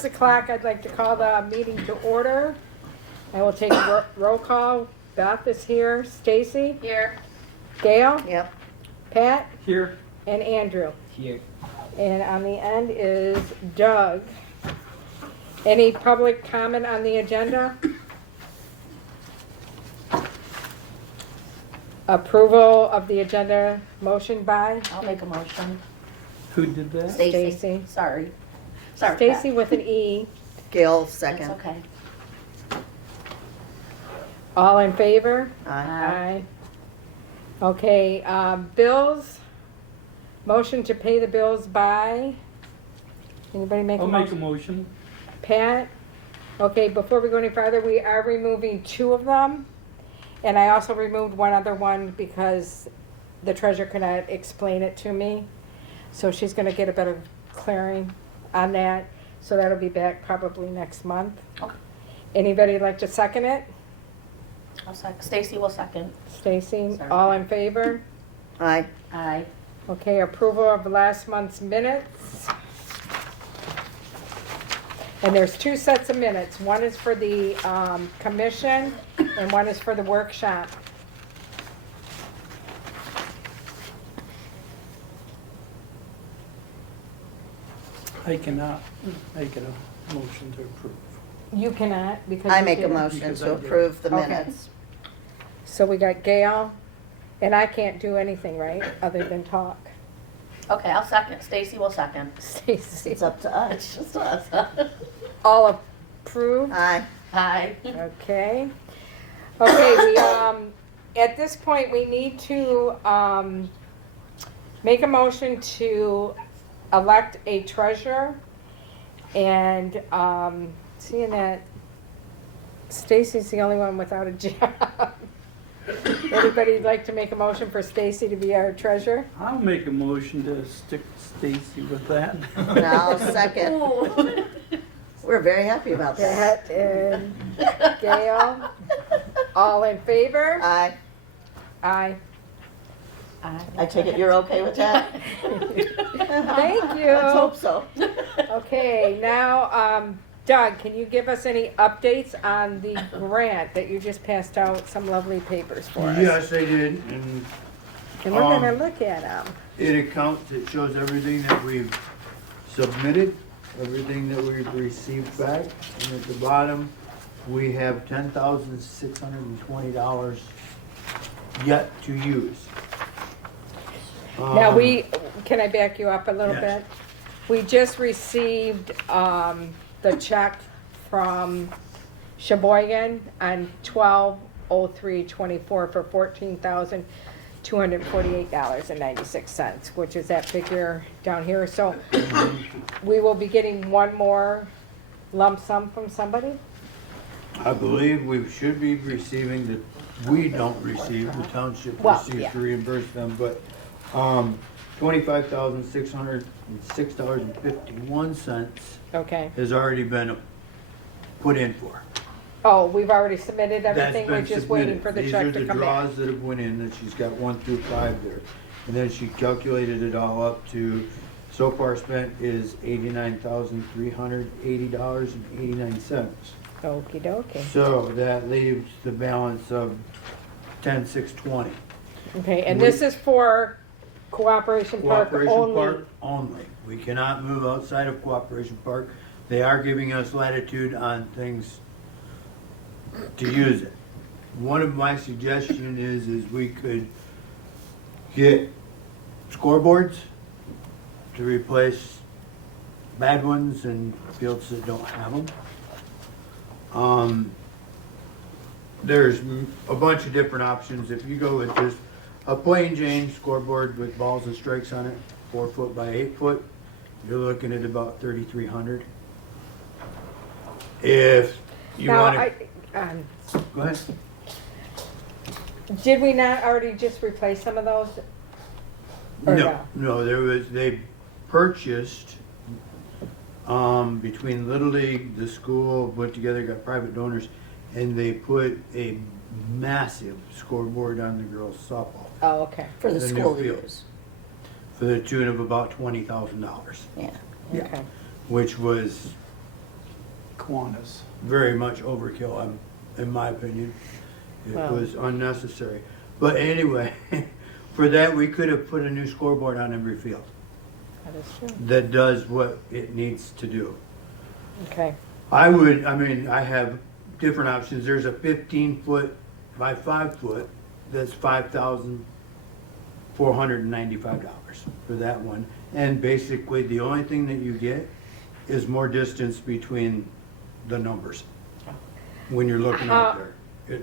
6 o'clock, I'd like to call the meeting to order. I will take a roll call. Beth is here. Stacy? Here. Gail? Yep. Pat? Here. And Andrew. Here. And on the end is Doug. Any public comment on the agenda? Approval of the agenda, motion by I'll make a motion. Who did that? Stacy. Sorry. Sorry, Stacy with an E. Gail, Pat. second. That's okay. All in favor? Aye. Okay, bills. Motion to pay the bills by, anybody make a I'll make a motion? motion. Pat? Okay, before we go any farther, we are removing 2 of them. And I also removed one other one because the treasurer cannot explain it to me. So she's gonna get a better clearing on that. So that'll be back probably next month. Okay. Anybody like to second it? I'll second. Stacy will second. Stacy, Sorry. all in favor? Aye. Aye. Okay, approval of last month's minutes. And there's 2 sets of minutes. One is for the commission and one is for the workshop. I cannot make a motion to approve. You cannot because I you make a didn't. motion Because to I did. approve the Okay. minutes. So we got Gail, and I can't do anything, right, other than talk. Okay, I'll second. Stacy will second. Stacy, It's up to It's us. just us. all approved? Aye. Aye. Okay. Okay, we, at this point, we need to, make a motion to elect a treasurer. And, seeing that Stacy's the only one without a job. Anybody like to make a motion for Stacy to be our treasurer? I'll make a motion to stick Stacy with that. And I'll second. Ooh. We're very happy about that. Pat and Gail, all in favor? Aye. Aye. Aye. I take it you're okay with that? Thank you. Let's hope so. Okay, now, Doug, can you give us any updates on the grant that you just passed out some lovely papers for us? Yes, I did, And we're gonna look at them. it shows everything that we've submitted, everything that we've received back, and at the bottom, we have $10,620 yet to use. Now, can I back you up a little Yes. bit? We just received, the check from Sheboygan on 12/03/24 for $14,248.96, which is that figure down here. So we will be getting one more lump sum from somebody? I believe we should be receiving we don't receive, the township Well, receives yeah. to reimburse them, but, $25,606.51 Okay. has already been put in for. Oh, we've already submitted everything, we're That's just been waiting for submitted. the check to These are the come back. draws that have went in, that she's got 1 through 5 there. And then she calculated it all up to, so far spent is $89,380.89. Okey dokey. So that leaves the balance of 10,620. Okay, and this is for Cooperation Park Cooperation only? Park only. We cannot move outside of Cooperation Park. They are giving us latitude on things to use it. One of my suggestions is we could get scoreboards to replace bad ones and fields that don't have them. There's a bunch of different options. If you go with just a plain Jane scoreboard with balls and strikes on it, 4 foot by 8 foot, you're looking at about 3,300. If you Now, want to, go ahead. did we not already just replace some of those? Or No, they purchased, between Little League, the school, put together, got private donors, and they put a massive scoreboard on the girls softball Oh, okay. For the The school new to field. use. for the tune of about $20,000, Yeah. Yeah. Okay. which was Kiwanis. very much overkill, in my opinion. It Wow. was unnecessary. But anyway, for that, we could have put a new scoreboard on every field That is true. that does what it needs to do. Okay. I have different options. There's a 15-foot by 5-foot that's $5,495 for that one. And basically, the only thing that you get is more distance between the numbers when you're looking out there.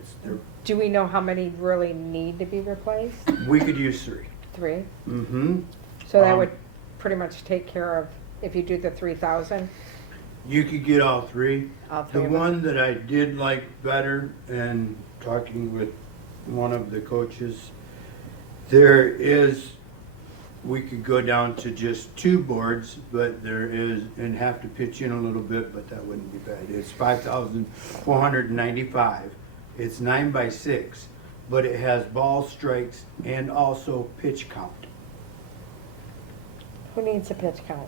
Do we know how many really need to be replaced? We could use 3. 3? Mm-hmm. So that Um, would pretty much take care of, if you do the 3,000, You could get all 3. all The 3 of them? one that I did like better, and talking with one of the coaches, we could go down to just 2 boards, but and have to pitch in a little bit, but that wouldn't be bad. It's $5,495. It's 9 by 6, but it has ball strikes and also pitch count. Who needs a pitch count?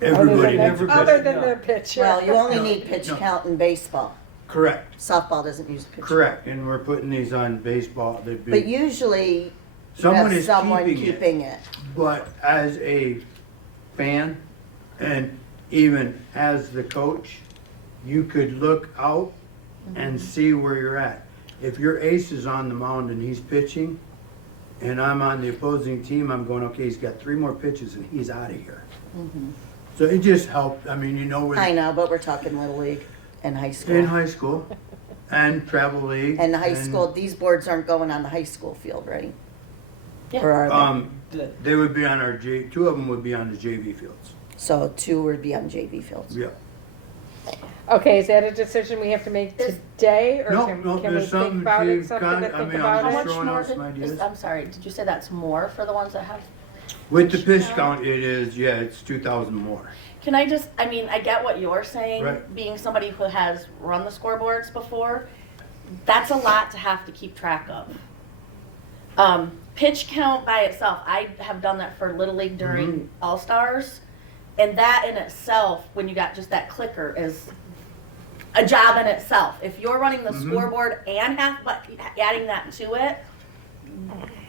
Everybody needs a Other pitch. than the pitch. Well, you only No, need pitch no. count in baseball. Correct, Softball doesn't use pitch. correct, and we're putting these on baseball. They'd be- But usually, you Someone have is someone keeping it. keeping it. But as a fan, and even as the coach, you could look out and see where you're at. If your ace is on the mound and he's pitching, and I'm on the opposing team, I'm going, okay, he's got 3 more pitches and he's out of here. So it just helped, I where know, but we're talking Little League and high school. in high school and travel league. And high school, these boards aren't going on the high school field, right? Yeah. Or are they? They would be on 2 of them would be on the JV fields. So 2 would be on JV fields. Yeah. Okay, is that a decision we have to make today, or No, can no, we there's think something about to it, something to I think mean, I'm about How just it? much throwing more out some ideas. I'm sorry, did you say that's more for the ones that have? With the pitch count, it is, yeah, it's 2,000 more. Can I just, I get what you're saying, Right. being somebody who has run the scoreboards before. That's a lot to have to keep track of. Pitch count by itself, I have done that for Little League during All-Stars. And that in itself, when you got just that clicker, is a job in itself. If you're running the scoreboard and adding that to it,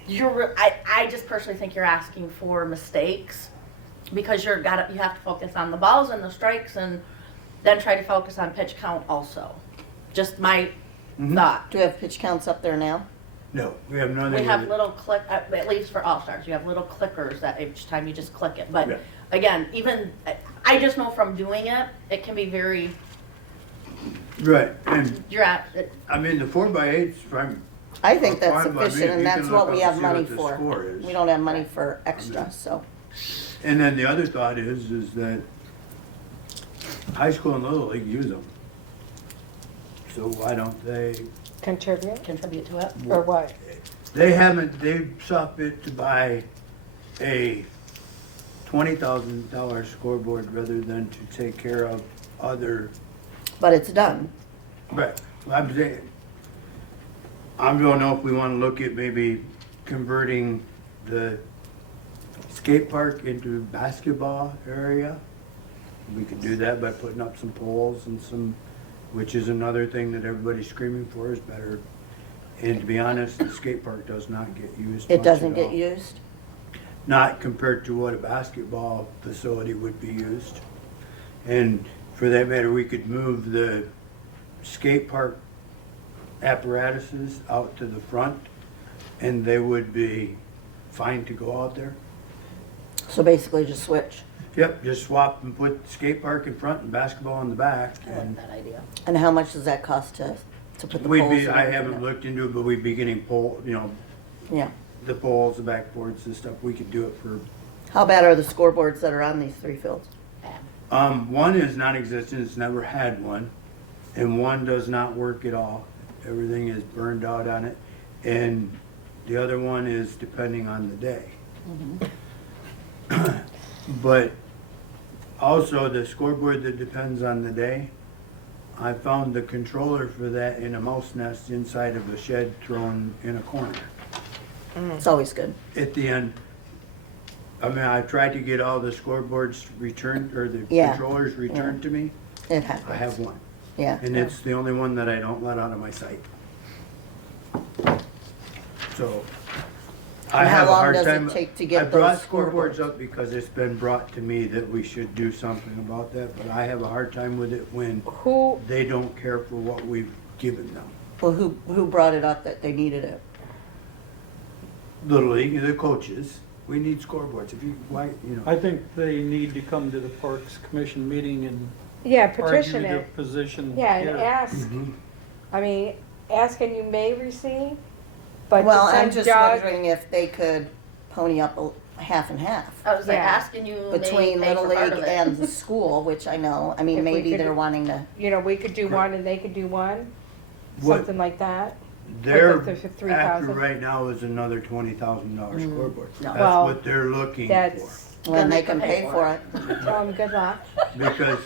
I just personally think you're asking for mistakes, because you have to focus on the balls and the strikes, and then try to focus on pitch count also. Just my thought. Do we have pitch counts up there now? No, we have none We of have it. little click, at least for All-Stars, you have little clickers that each time you just click it. But Yeah. again, even, I just know from doing it, it can be very, Right, and you're at, the 4x8's fine. I think that's Fine by me. sufficient, and You that's can what look we up have and see money what the for. score is. We don't have money for extra, so. And then the other thought is that high school and Little League use them. So why don't they, Contribute, contribute to it. or what? they saw fit to buy a $20,000 scoreboard rather than to take care of other. But it's done. Right, I'm saying, I don't know if we want to look at maybe converting the skate park into a basketball area. We could do that by putting up some poles and which is another thing that everybody's screaming for, is better. And to be honest, the skate park does not get used It much doesn't at get all. used. Not compared to what a basketball facility would be used. And for that matter, we could move the skate park apparatuses out to the front, and they would be fine to go out there. So basically just switch. Yep, just swap and put skate park in front and basketball in the back. I like And that idea. And how much does that cost to put the we'd poles? be, and I everything haven't up? looked into it, but we'd be getting Yeah. the poles, the backboards and stuff. We could do it for, How bad are the scoreboards that are on these 3 fields? one is non-existent, it's never had one. And one does not work at all. Everything is burned out on it. And the other one is depending on the day. But also the scoreboard that depends on the day, I found the controller for that in a mouse nest inside of a shed thrown in a corner. It's always good. At the end, I tried to get all the scoreboards returned, or the Yeah. controllers returned to me, It happens. I have one, Yeah. and it's the only one that I don't let out of my sight. So, I And how have a long hard does it time. take to get I brought those scoreboards scoreboards? up because it's been brought to me that we should do something about that, but I have a hard time with it when Who, they don't care for what we've given them. Well, who brought it up that they needed it? Little League, the coaches, we need scoreboards, if you, why, you know. I think they need to come to the Parks Commission meeting and yeah, argue petition their it. position. Yeah, and ask, Mhm. I mean, ask and you may receive, but Well, to I'm send just Doug, wondering if they could pony up a half and half I was like Yeah. asking you may between pay Little for part League of it. and the school, which I know, I mean, If we maybe could- they're wanting to, you know, we could do one and they could do one, What something like that. they're Like the after 3,000. right now is another $20,000 scoreboard. No. That's Well, what they're looking for. That's, when they can pay for it. tell them good luck. Because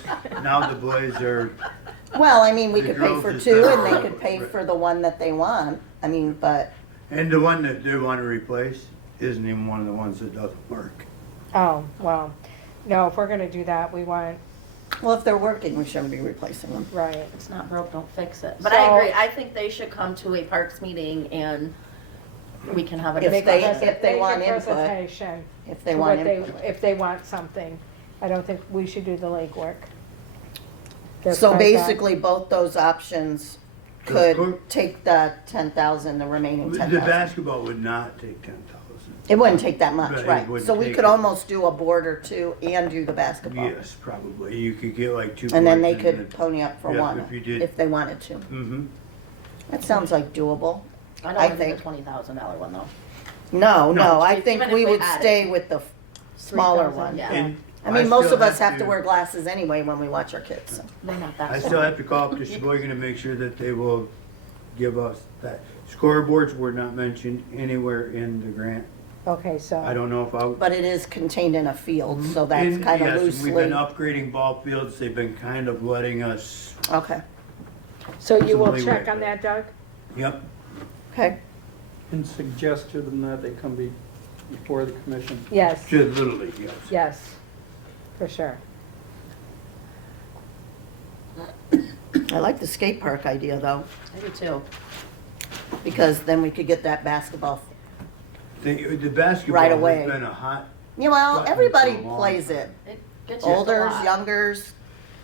now the boys are, Well, I mean, we The could pay girls for is two better. and they could pay for the one that they want. I mean, but, and the one that they want to replace isn't even one of the ones that doesn't work. Oh, well, no, if we're gonna do that, we want, well, if they're working, we shouldn't be replacing them. right. It's not broke, don't fix it. But So- I agree, I think they should come to a parks meeting and we can have a If Make a they- discussion. if they want make a input, presentation If they to want what they, input. if they want something. I don't think we should do the legwork. That's So my thought. basically, both those options So could could- take the 10,000, the remaining The 10,000. basketball would not take 10,000. It wouldn't take that But much, it right? wouldn't So we take could it. almost do a board or two and do the basketball. Yes, probably. You could get like two. And then boards they could then- pony up for Yeah, one, if you did. if they wanted to. Mhm. That sounds like doable. I I don't want to do think. the $20,000 one though. No, No. I Even think if we we would had it. stay with the smaller 3,000, one. Yeah. And I mean, most still of us have to to- wear glasses anyway when we watch our kids, so. They're not that I small. still have to call up to Sheboygan to make sure that they will give us that. Scoreboards were not mentioned anywhere in the grant. Okay, so. I don't know if I. But it is contained in a field, so that's And kind of yes, loosely. we've been upgrading ball fields. They've been kind of letting us, Okay, So you will Some check leeway. on that, Doug? yep. okay. And suggest to them that they come before the commission. Yes, To Little League, yes. yes, for sure. I like the skate park idea though, I do too. because then we could get that basketball. The basketball Right has away. been a hot. Yeah, well, Button everybody for a long plays time. it. It gets used a Olders, lot. youngers,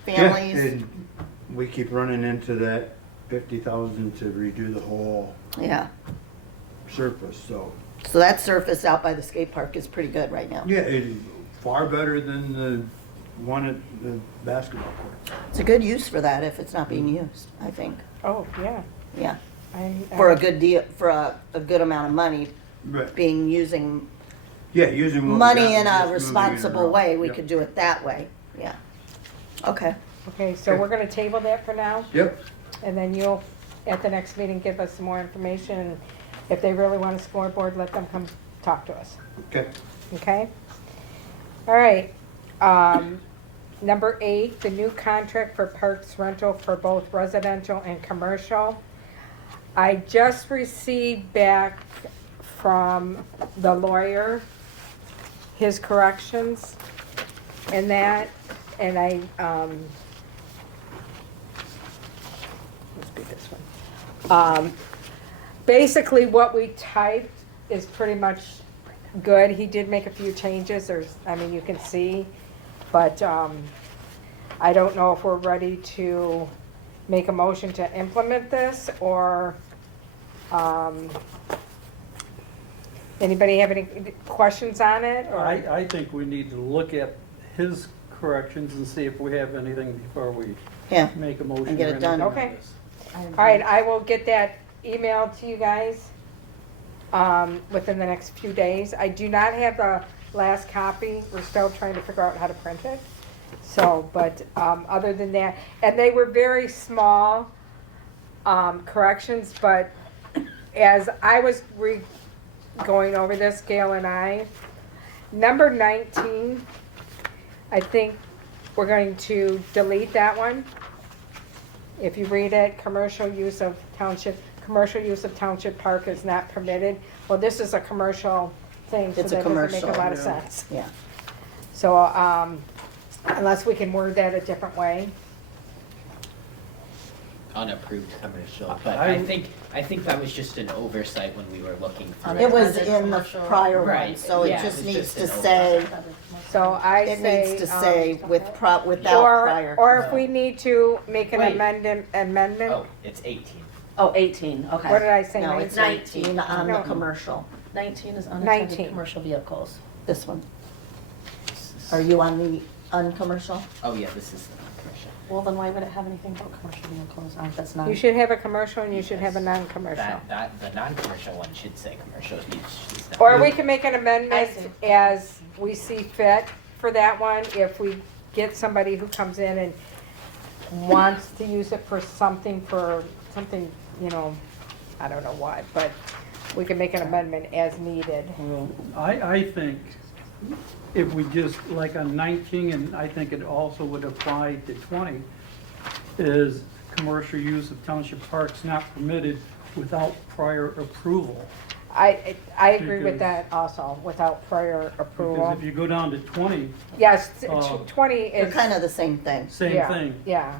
Yeah, families. and we keep running into that 50,000 to redo the whole Yeah, surface, so. so that surface out by the skate park is pretty good right now. Yeah, it is far better than the one at the basketball court. It's a good use for that if it's not being used, I think. Oh, yeah. Yeah, I- for a good deal, for a good amount of money, Right. using Yeah, using what we got money in and a just moving it responsible around. way, we Yep. could do it that way, yeah. Okay, Okay, so we're gonna table that for now, Yep, and then you'll, at the next meeting, give us some more information. And if they really want a scoreboard, let them come talk to us, okay. okay? All right, number 8, the new contract for parks rental for both residential and commercial. I just received back from the lawyer, his corrections and that, and I, let's do this one. Basically what we typed is pretty much good. He did make a few changes, there's, I mean, you can see, but, I don't know if we're ready to make a motion to implement this, or, anybody have any questions on it, or? I think we need to look at his corrections and see if we have anything before we yeah, make a motion. And get it or done. anything on Okay. this. All right, I will get that emailed to you guys within the next few days. I do not have the last copy. We're still trying to figure out how to print it. So, but other than that, and they were very small corrections, but as I was going over this, Gail and I, number 19, I think we're going to delete that one. If you read it, commercial use of township park is not permitted. Well, this is a commercial thing, so It's a that doesn't make a commercial, lot of yeah. sense. yeah. So, unless we can word that a different way. unapproved commercial, I- but I think that was just an oversight when we were looking through It it. was Unintended in the commercial. prior one, Right, so it yeah, just it's needs just to an say, So I it say. needs to say without prior. Or if we need to make an Wait. amendment, Oh, it's 18. Oh, 18, okay. what did I say? No, it's 19? 19 on the No. commercial, 19 is unintended 19. commercial vehicles. this one. Are you on the uncommercial? Oh yeah, this is the non-commercial. Well, then why would it have anything about commercial vehicles on if that's not? You should have a commercial and you should have a non-commercial. That the non-commercial one should say commercial use. It's not- Or we can make an I amendment see. as we see fit for that one, if we get somebody who comes in and wants to use it for something, you know, I don't know what, but we can make an amendment as needed. Well, I think if we just, like on 19, and I think it also would apply to 20, is commercial use of township parks not permitted without prior approval. I agree with that also, without prior Because approval. if you go down to 20, Yes, Oh. 20 They're is. kind of the same thing. same yeah, thing, Yeah.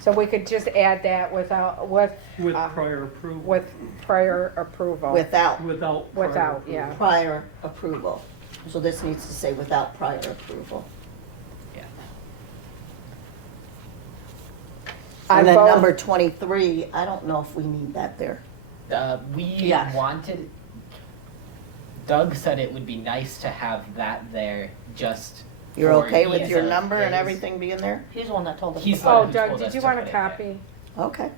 So we could just add that with prior approval. with prior approval. Without Without prior Without, approval. yeah. prior approval. So this needs to say without prior approval. Yeah. I And then vote- number 23, I don't know if we need that there. We Yes. wanted, Doug said it would be nice to have that there just. You're for okay me with as your a- number and as- everything being there? He's the one that told us. He's to the put Oh, it. who Doug, told did us you to want put a it there. copy? Okay.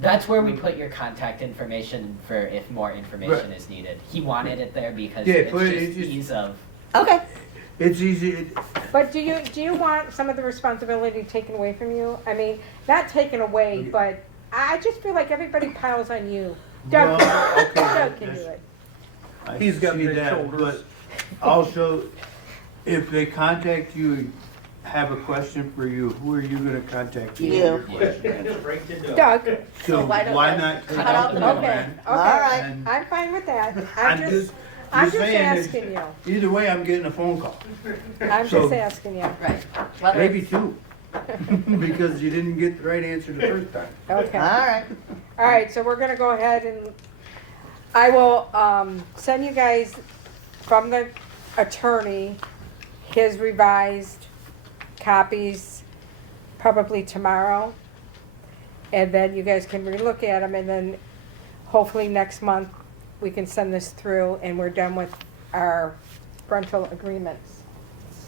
That's where we put your contact information for if more information Right. is needed. He wanted it there because Yeah, it's put it- just it's just- ease of. Okay. It's easy, But do you want some of the responsibility taken away from you? I mean, not taken away, but I just feel like everybody piles on you. Doug, Well, okay, Doug can do that's- it. I He's got see big that, shoulders. but also, if they contact you and have a question for you, who are you gonna contact? You. Doug, So why don't why I not cut cut out out the the middle? okay, middleman? okay. All right. And I'm fine with that. I'm just saying is- asking you. Either way, I'm getting a phone call, I'm So- just asking you. Right. Whether maybe it's- two, because you didn't get the right answer the first time. Okay. All right. All right, so we're gonna go ahead and, I will, send you guys from the attorney, his revised copies, probably tomorrow. And then you guys can relook at them, and then hopefully next month, we can send this through and we're done with our rental agreements.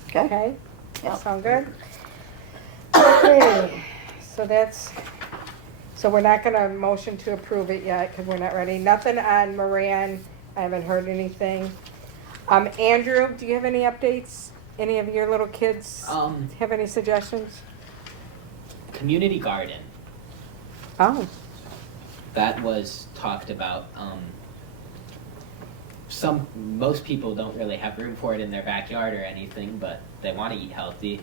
Okay. Okay? Yep. Sound good? Okay, so we're not gonna motion to approve it yet, because we're not ready. Nothing on Moran, I haven't heard anything. Andrew, do you have any updates? Any of your little kids have any suggestions? Community garden. Oh, That was talked about. Most people don't really have room for it in their backyard or anything, but they want to eat healthy.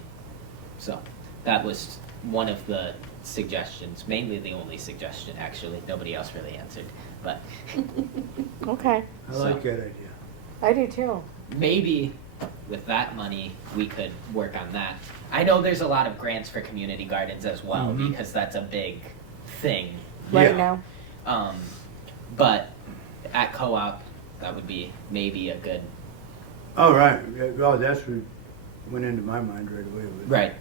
So that was one of the suggestions, mainly the only suggestion actually. Nobody else really answered, but okay, I like that idea. I do too. maybe with that money we could work on that. I know there's a lot of grants for community gardens as well Mhm. because that's a big thing. Right Yeah. now, But at co-op, that would be maybe a good Oh, right, yeah, oh, that's what went into my mind right away. was- right,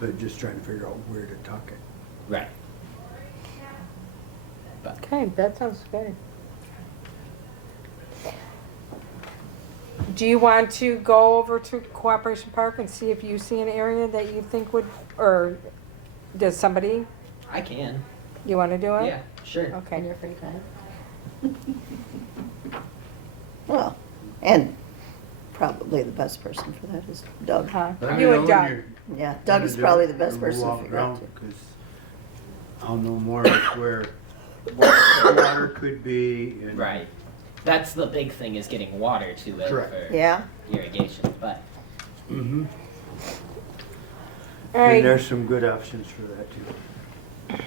But just trying to figure out where to tuck it. right. okay, that sounds good. Do you want to go over to Cooperation Park and see if you see an area that you think would, or does somebody, I can. you wanna do it? Yeah, sure. In Okay, your free time. Well, and probably the best person for that is Doug. huh? Let me You know and when Doug. you're- Yeah, Doug is probably the best and we'll person to walk figure out. around, 'cause I'll know more of where water could be and. Right. That's the big thing is getting water to it Correct. for Yeah, irrigation, but Mm-hmm. All And right, there's some good options for that too.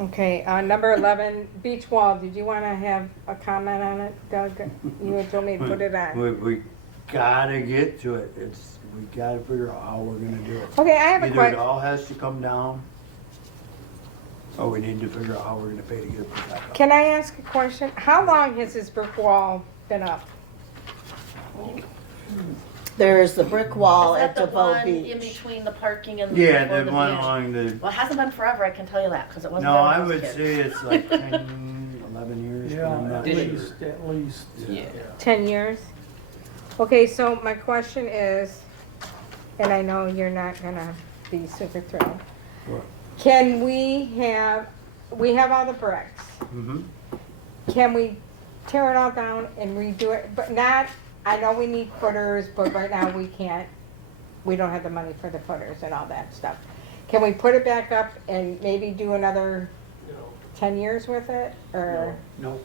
okay, number 11, beach wall, did you wanna have a comment on it, Doug? You had told me to put it on. We gotta get to it, we gotta figure out how we're gonna do it. Okay, I have a Either it question. all has to come down, Oh, we need to figure out how we're gonna pay to get it put back up. Can I ask a question? How long has this brick wall been up? There's the brick wall Is at that the DeVoe one in Beach. between the parking and Yeah, before the one beach? along the, Well, it hasn't been forever, I can tell you that, because it wasn't no, there when I was a would kid. say it's like 10, 11 years, but Yeah, I'm at not Did sure. you- least, at least. Yeah. 10 years? Okay, so my question is, and I know you're not gonna be super thrilled. Sure. Can we have all the bricks. Mhm. Can we tear it all down and redo it? But not, I know we need footers, but right now we can't. We don't have the money for the footers and all that stuff. Can we put it back up and maybe do another 10 years with it, or? No.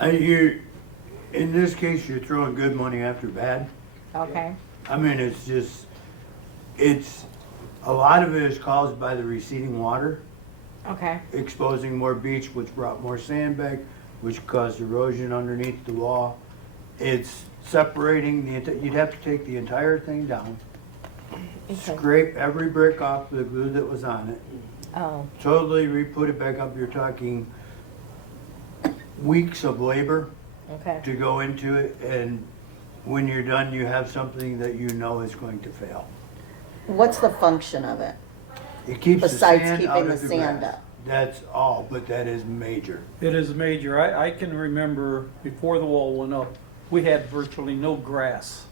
In this case, you're throwing good money after bad. Okay, I mean, it's, a lot of it is caused by the receding water, okay, exposing more beach, which brought more sand back, which caused erosion underneath the wall. It's separating you'd have to take the entire thing down, okay. scrape every brick off the glue that was on it, Oh, totally re-put it back up. You're talking weeks of labor okay. to go into it, and when you're done, you have something that you know is going to fail. What's the function of it? It keeps the Besides sand keeping out the of the sand grass. up. That's all, but that is major. It is major. I can remember before the wall went up, we had virtually no grass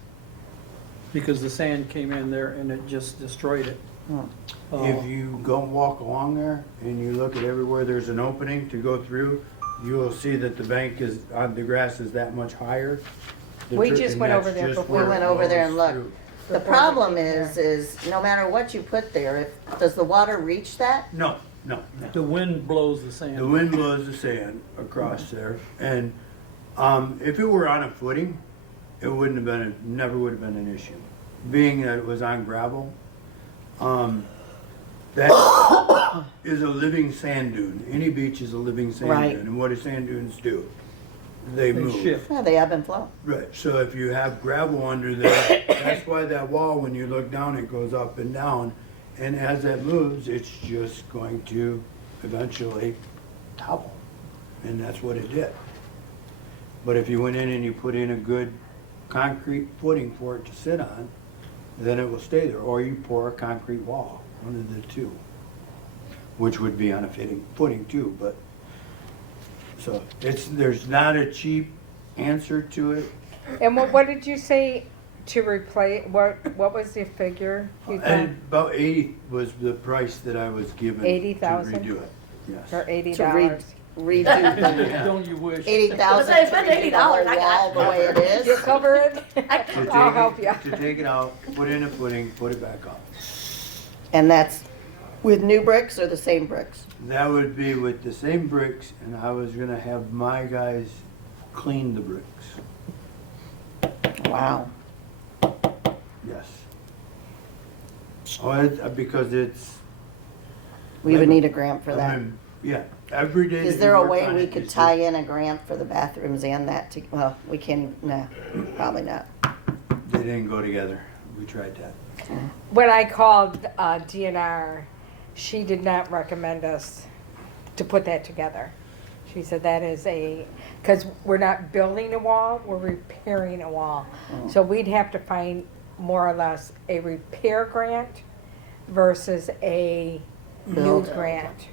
because the sand came in there and it just destroyed it. If you go walk along there and you look at everywhere there's an opening to go through, you will see that the bank is, the grass is that much higher. We just And went that's over there just before. where We went it over there and goes looked. through. The problem is no matter what you put there, does the water reach that? No, no. The wind blows the sand. The wind blows the sand across there, and if it were on a footing, it wouldn't have been, never would have been an issue. Being that it was on gravel, that is a living sand dune. Any beach is a living sand Right. dune, and what do sand dunes do? They They move. shift. Yeah, they ebb and flow. Right, so if you have gravel under there, that's why that wall, when you look down, it goes up and down. And as that moves, it's just going to eventually topple. And that's what it did. But if you went in and you put in a good concrete footing for it to sit on, then it will stay there. Or you pour a concrete wall, one of the two. Which would be on a footing too, but. So there's not a cheap answer to it. And what did you say to replace, what was the figure you thought? And about 80 was the price that I was given to 80,000? redo it. Yes. For $80? Redo the Don't you wish? 80,000 Let's to say redo the $80, whole I got wall the way it You is. cover it? To take I'll help it- you. To take it out, put in a footing, put it back up. And that's with new bricks or the same bricks? That would be with the same bricks, and I was gonna have my guys clean the bricks. Wow. Yes. Because it's. We would need a grant for I that. mean, yeah, every day. Is that there you a work way on we it, could it's tie in a grant for the bathrooms and that to, well, we can't, no, probably not. They didn't go together. We tried that. When I called DNR, she did not recommend us to put that together. She said that is because we're not building a wall, we're repairing a wall. So we'd have to find more or less a repair grant versus a new Build. grant.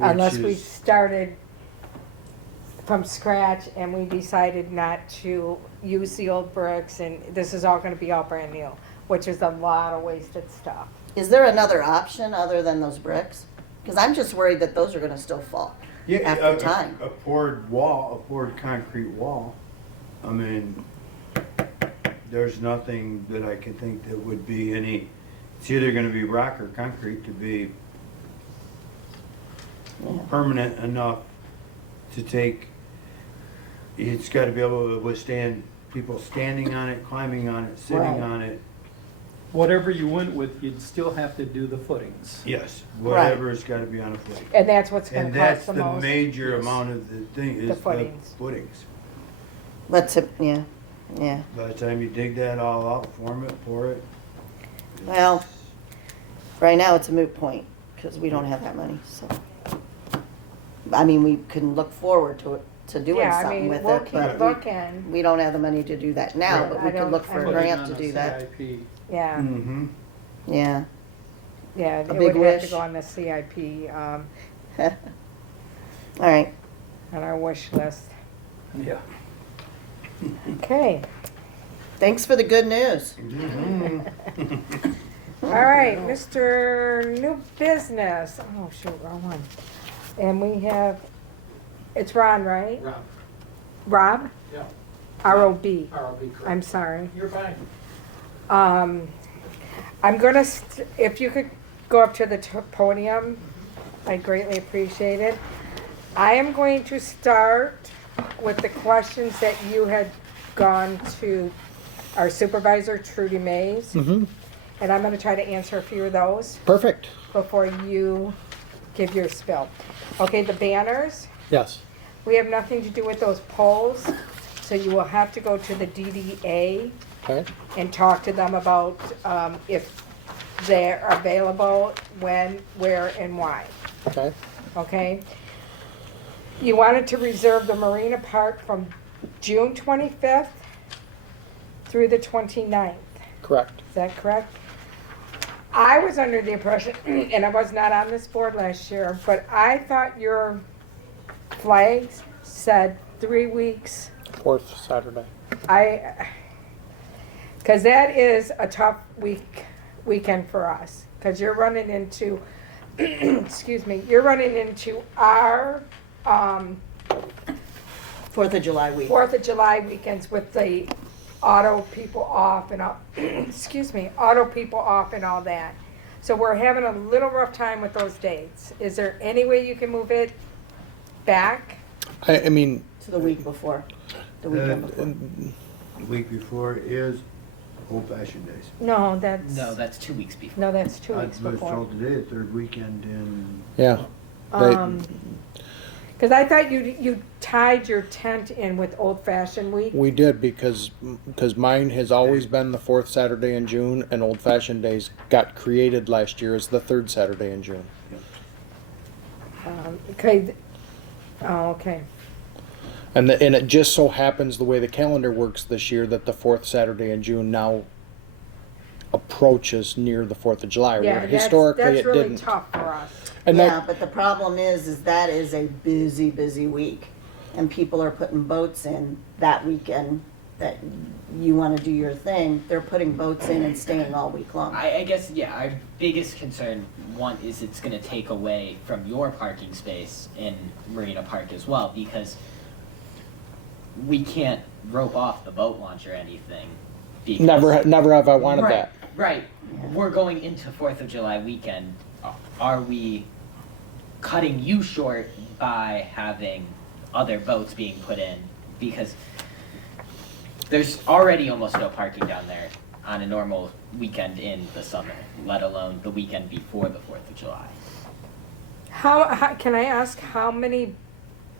Unless we Which is- started from scratch and we decided not to use the old bricks and this is all gonna be all brand new, which is a lot of wasted stuff. Is there another option other than those bricks? Because I'm just worried that those are gonna still fall after time. A poured wall, a poured concrete wall. I mean, there's nothing that I can think that would be any, it's either gonna be rock or concrete to be Yeah. permanent enough to take, it's gotta be able to withstand people standing on it, climbing on it, sitting Right. on it. Whatever you went with, you'd still have to do the footings. Yes, Right. whatever's gotta be on a footing. And that's what's gonna And cost that's the the most. major Yes. amount of the thing, is the footings. footings. Let's, yeah, yeah. By the time you dig that all out, form it, pour it. Well, right now it's a moot point because we don't have that money, so. I mean, we can look forward to doing Yeah, I something mean, with we'll it, keep but looking, we don't have the money to do that now, Right. but we I could don't- look for I a don't- grant to do that. CIP. yeah, Mm-hmm. Yeah. yeah, it A would big have to wish. go on the CIP, All right. on our wish list. Yeah. Okay, Thanks for the good news. all right, Mr. New Business, oh shoot, wrong one. And we have, it's Ron, right? Rob, Rob? yeah, R-O-B, I'll be correct. I'm sorry. You're fine. I'm gonna, if you could go up to the podium, I greatly appreciate it. I am going to start with the questions that you had gone to our supervisor, Trudy Mays. Mm-hmm. And I'm gonna try to answer a few of those Perfect. before you give your spill. Okay, the banners, Yes. we have nothing to do with those polls, so you will have to go to the DDA Okay. and talk to them about if they're available, when, where, and why, Okay. okay? You wanted to reserve the Marina Park from June 25th through the 29th. Correct. Is that correct? I was under the impression, and I was not on this board last year, but I thought your flags said 3 weeks. Fourth Saturday. Because that is a tough weekend for us. Because you're running into, excuse me, you're running into our 4th of July week. 4th of July weekends with the auto people off and all, excuse me, auto people off and all that. So we're having a little rough time with those dates. Is there any way you can move it back? I mean, To the week before. The weekend before. The week before is Old Fashioned Days. No, that's, No, that's 2 weeks before. no, that's 2 I weeks was before. told today, the third weekend in, yeah. They- Because I thought you tied your tent in with Old Fashioned Week. We did because mine has always been the fourth Saturday in June, and Old Fashioned Days got created last year as the third Saturday in June. Okay. Oh, okay. And it just so happens the way the calendar works this year that the fourth Saturday in June now approaches near the 4th of July. Yeah, where historically that's it really didn't. tough for us. And Yeah, that, but the problem is that is a busy, busy week. And people are putting boats in that weekend that you want to do your thing. They're putting boats in and staying all week long. I guess, yeah, our biggest concern, one, is it's going to take away from your parking space in Marina Park as well, because we can't rope off the boat launch or anything. Because, never have I wanted right, that. Right. We're going into 4th of July weekend. Are we cutting you short by having other boats being put in? Because there's already almost no parking down there on a normal weekend in the summer, let alone the weekend before the 4th of July. How can I ask how many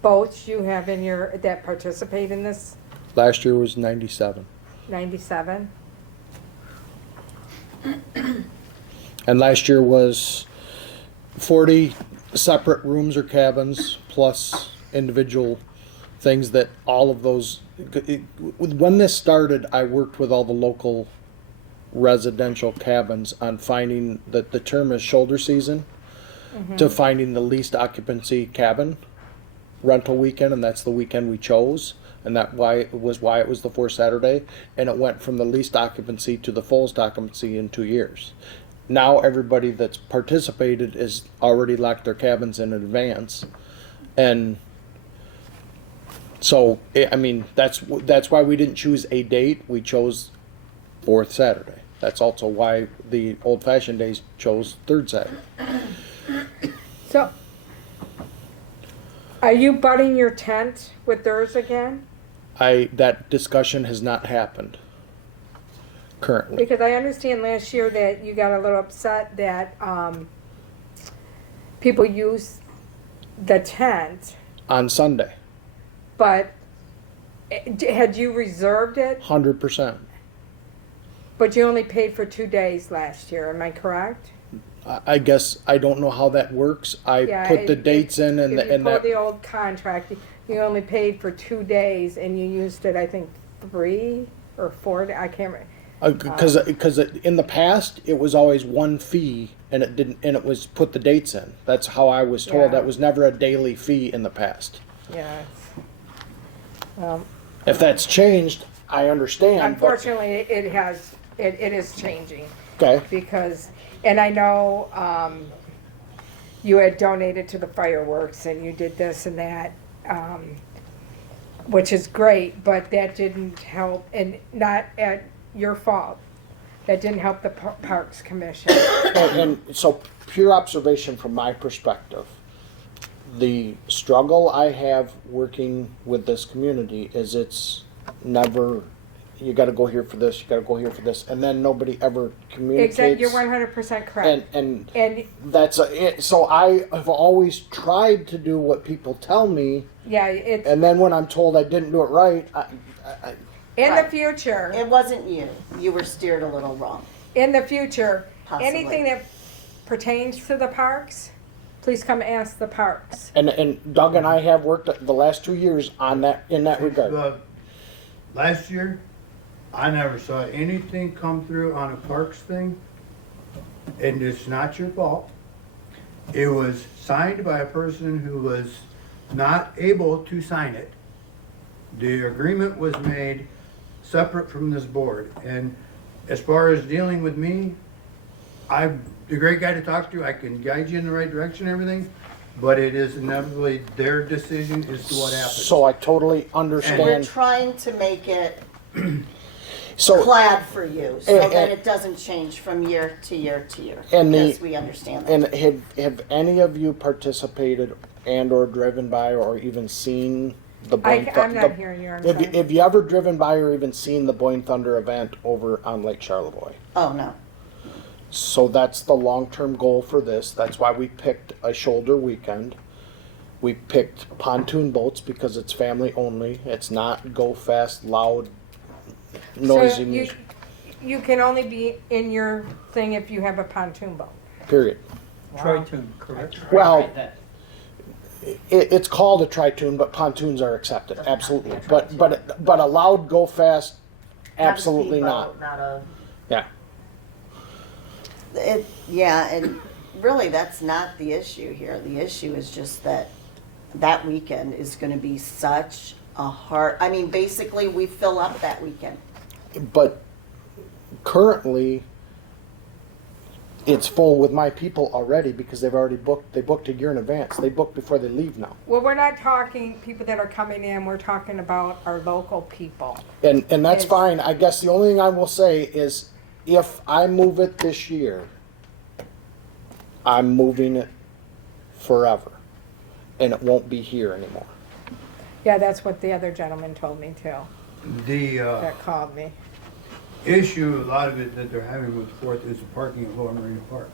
boats you have in your that participate in this Last year was 97. 97? And last year was 40 separate rooms or cabins plus individual things that all of those. When this started, I worked with all the local residential cabins on finding that the term is shoulder season to finding the least occupancy cabin rental weekend, and that's the weekend we chose. And that was why it was the fourth Saturday, and it went from the least occupancy to the fullest occupancy in 2 years. Now everybody that's participated is already locked their cabins in advance, and so I mean that's why we didn't choose a date. We chose fourth Saturday. That's also why the Old Fashioned Days chose third Saturday. So, are you butting your tent with theirs again? That discussion has not happened currently. Because I understand last year that you got a little upset that people use the tent, On Sunday, but had you reserved it? 100%. But you only paid for 2 days last year, am I correct? I guess I don't know how that works. I Yeah, put the if- dates in and, If you and pull that, the old contract, you only paid for 2 days and you used it, I think, 3 or 4, I can't remember. because in the past it was always one fee and it was put the dates in. That's how I was told. Yeah. That was never a daily fee in the past. Yeah. If that's changed, I understand. but- Unfortunately, it is changing Okay. because, and I know, you had donated to the fireworks and you did this and that, which is great, but that didn't help, and not at your fault. That didn't help the Parks Commission. And so, pure observation from my perspective, the struggle I have working with this community is it's never, you gotta go here for this, you gotta go here for this, and then nobody ever communicates. Exactly, you're 100% correct. And And, that's it. So I have always tried to do what people tell me, yeah, it's, and then when I'm told I didn't do it right, in the Right. future, It wasn't you. You were steered a little wrong. in the future, Possibly. anything that pertains to the parks, please come ask the parks. and Doug and I have worked the last 2 years on that, in that regard. Last year, I never saw anything come through on a parks thing, and it's not your fault. It was signed by a person who was not able to sign it. The agreement was made separate from this board, and as far as dealing with me, I'm the great guy to talk to. I can guide you in the right direction and everything, but it is inevitably their decision as to what happens. So I totally We're understand. trying to make it So clad for you, so And- that it doesn't change from year to year to year. And the- Yes, we understand that. And have any of you participated and or driven by or even seen the Boyne I'm not hearing you, I'm sorry. Have you ever driven by or even seen the Boyne Thunder event over on Lake Charlevoix? Oh, no. So that's the long-term goal for this. That's why we picked a shoulder weekend. We picked pontoon boats because it's family only. It's not go fast, loud, noisy So you, music, you can only be in your thing if you have a pontoon boat. period. Tri-tune, correct? Well, Right, that- It's called a tri-tune, but pontoons are accepted, absolutely. But a loud go fast, absolutely not. Not a. Yeah. Yeah, and really, that's not the issue here. The issue is just that that weekend is gonna be such a hard, I mean, basically, we fill up that weekend. But currently, it's full with my people already because they've already booked. They booked a year in advance. They booked before they leave now. Well, we're not talking people that are coming in, we're talking about our local people. And that's Yes. fine. I guess the only thing I will say is if I move it this year, I'm moving it forever. And it won't be here anymore. Yeah, that's what the other gentleman told me too, The that called me. issue, a lot of it that they're having with Fourth is the parking at Lower Marina Park.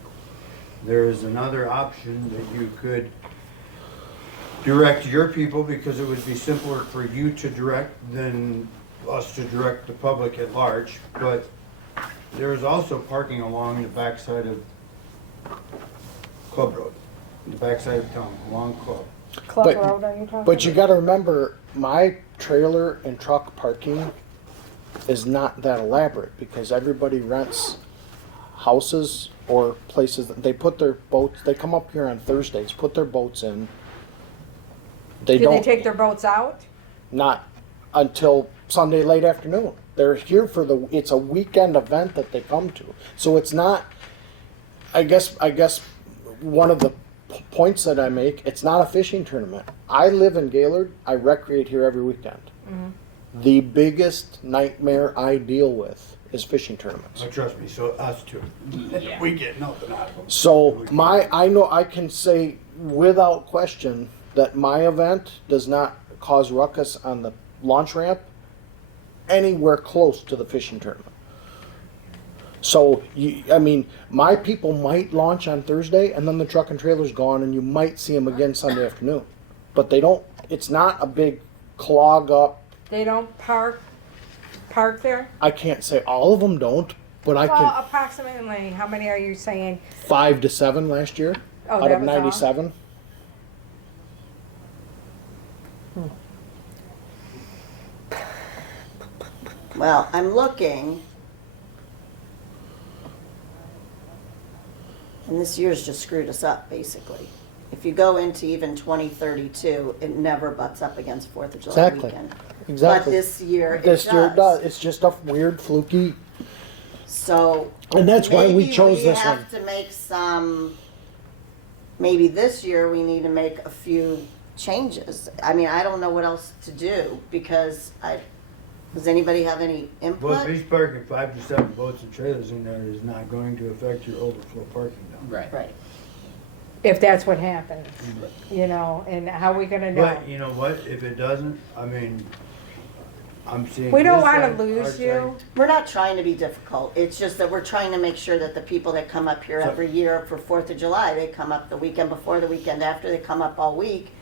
There is another option that you could direct your people, because it would be simpler for you to direct than us to direct the public at large. But there is also parking along the backside of Club Road, the backside of town, along Club. Club But- Road, are you talking? But you gotta remember, my trailer and truck parking is not that elaborate because everybody rents houses or places that they put their boats, they come up here on Thursdays, put their boats in. They Do they don't, take their boats out? not until Sunday late afternoon. They're here for it's a weekend event that they come to. So it's not, I guess one of the points that I make, it's not a fishing tournament. I live in Gaylord, I recreate here every weekend. The biggest nightmare I deal with is fishing tournaments. Oh, trust me, so us too. Yeah. We get nothing out of them. So I know I can say without question that my event does not cause ruckus on the launch ramp anywhere close to the fishing tournament. So, I mean, my people might launch on Thursday and then the truck and trailer's gone and you might see them again Sunday afternoon. But they don't, it's not a big clog up. They don't park there? I can't say all of them don't, but I Well, can, approximately, how many are you saying? 5 to 7 last year, Oh, out that of was all? 97. Well, I'm looking. And this year's just screwed us up, basically. If you go into even 2032, it never butts up against 4th of July Exactly. weekend. Exactly. But this year it This year it does. does. It's just a weird, fluky, So. and that's why we maybe chose this we one. have to make some, maybe this year we need to make a few changes. I mean, I don't know what else to do because does anybody have any Well, input? if he's parking 5 to 7 boats and trailers in there, it is not going to affect your overflow parking down. Right. Right. If that's what happens, you know, and how we gonna know? But you know what, if it doesn't, I mean, I'm seeing. We don't this wanna side, lose our you. side. We're not trying to be difficult. It's just that we're trying to make sure that the people that come up here So- every year for 4th of July, they come up the weekend before, the weekend after, they come up all week.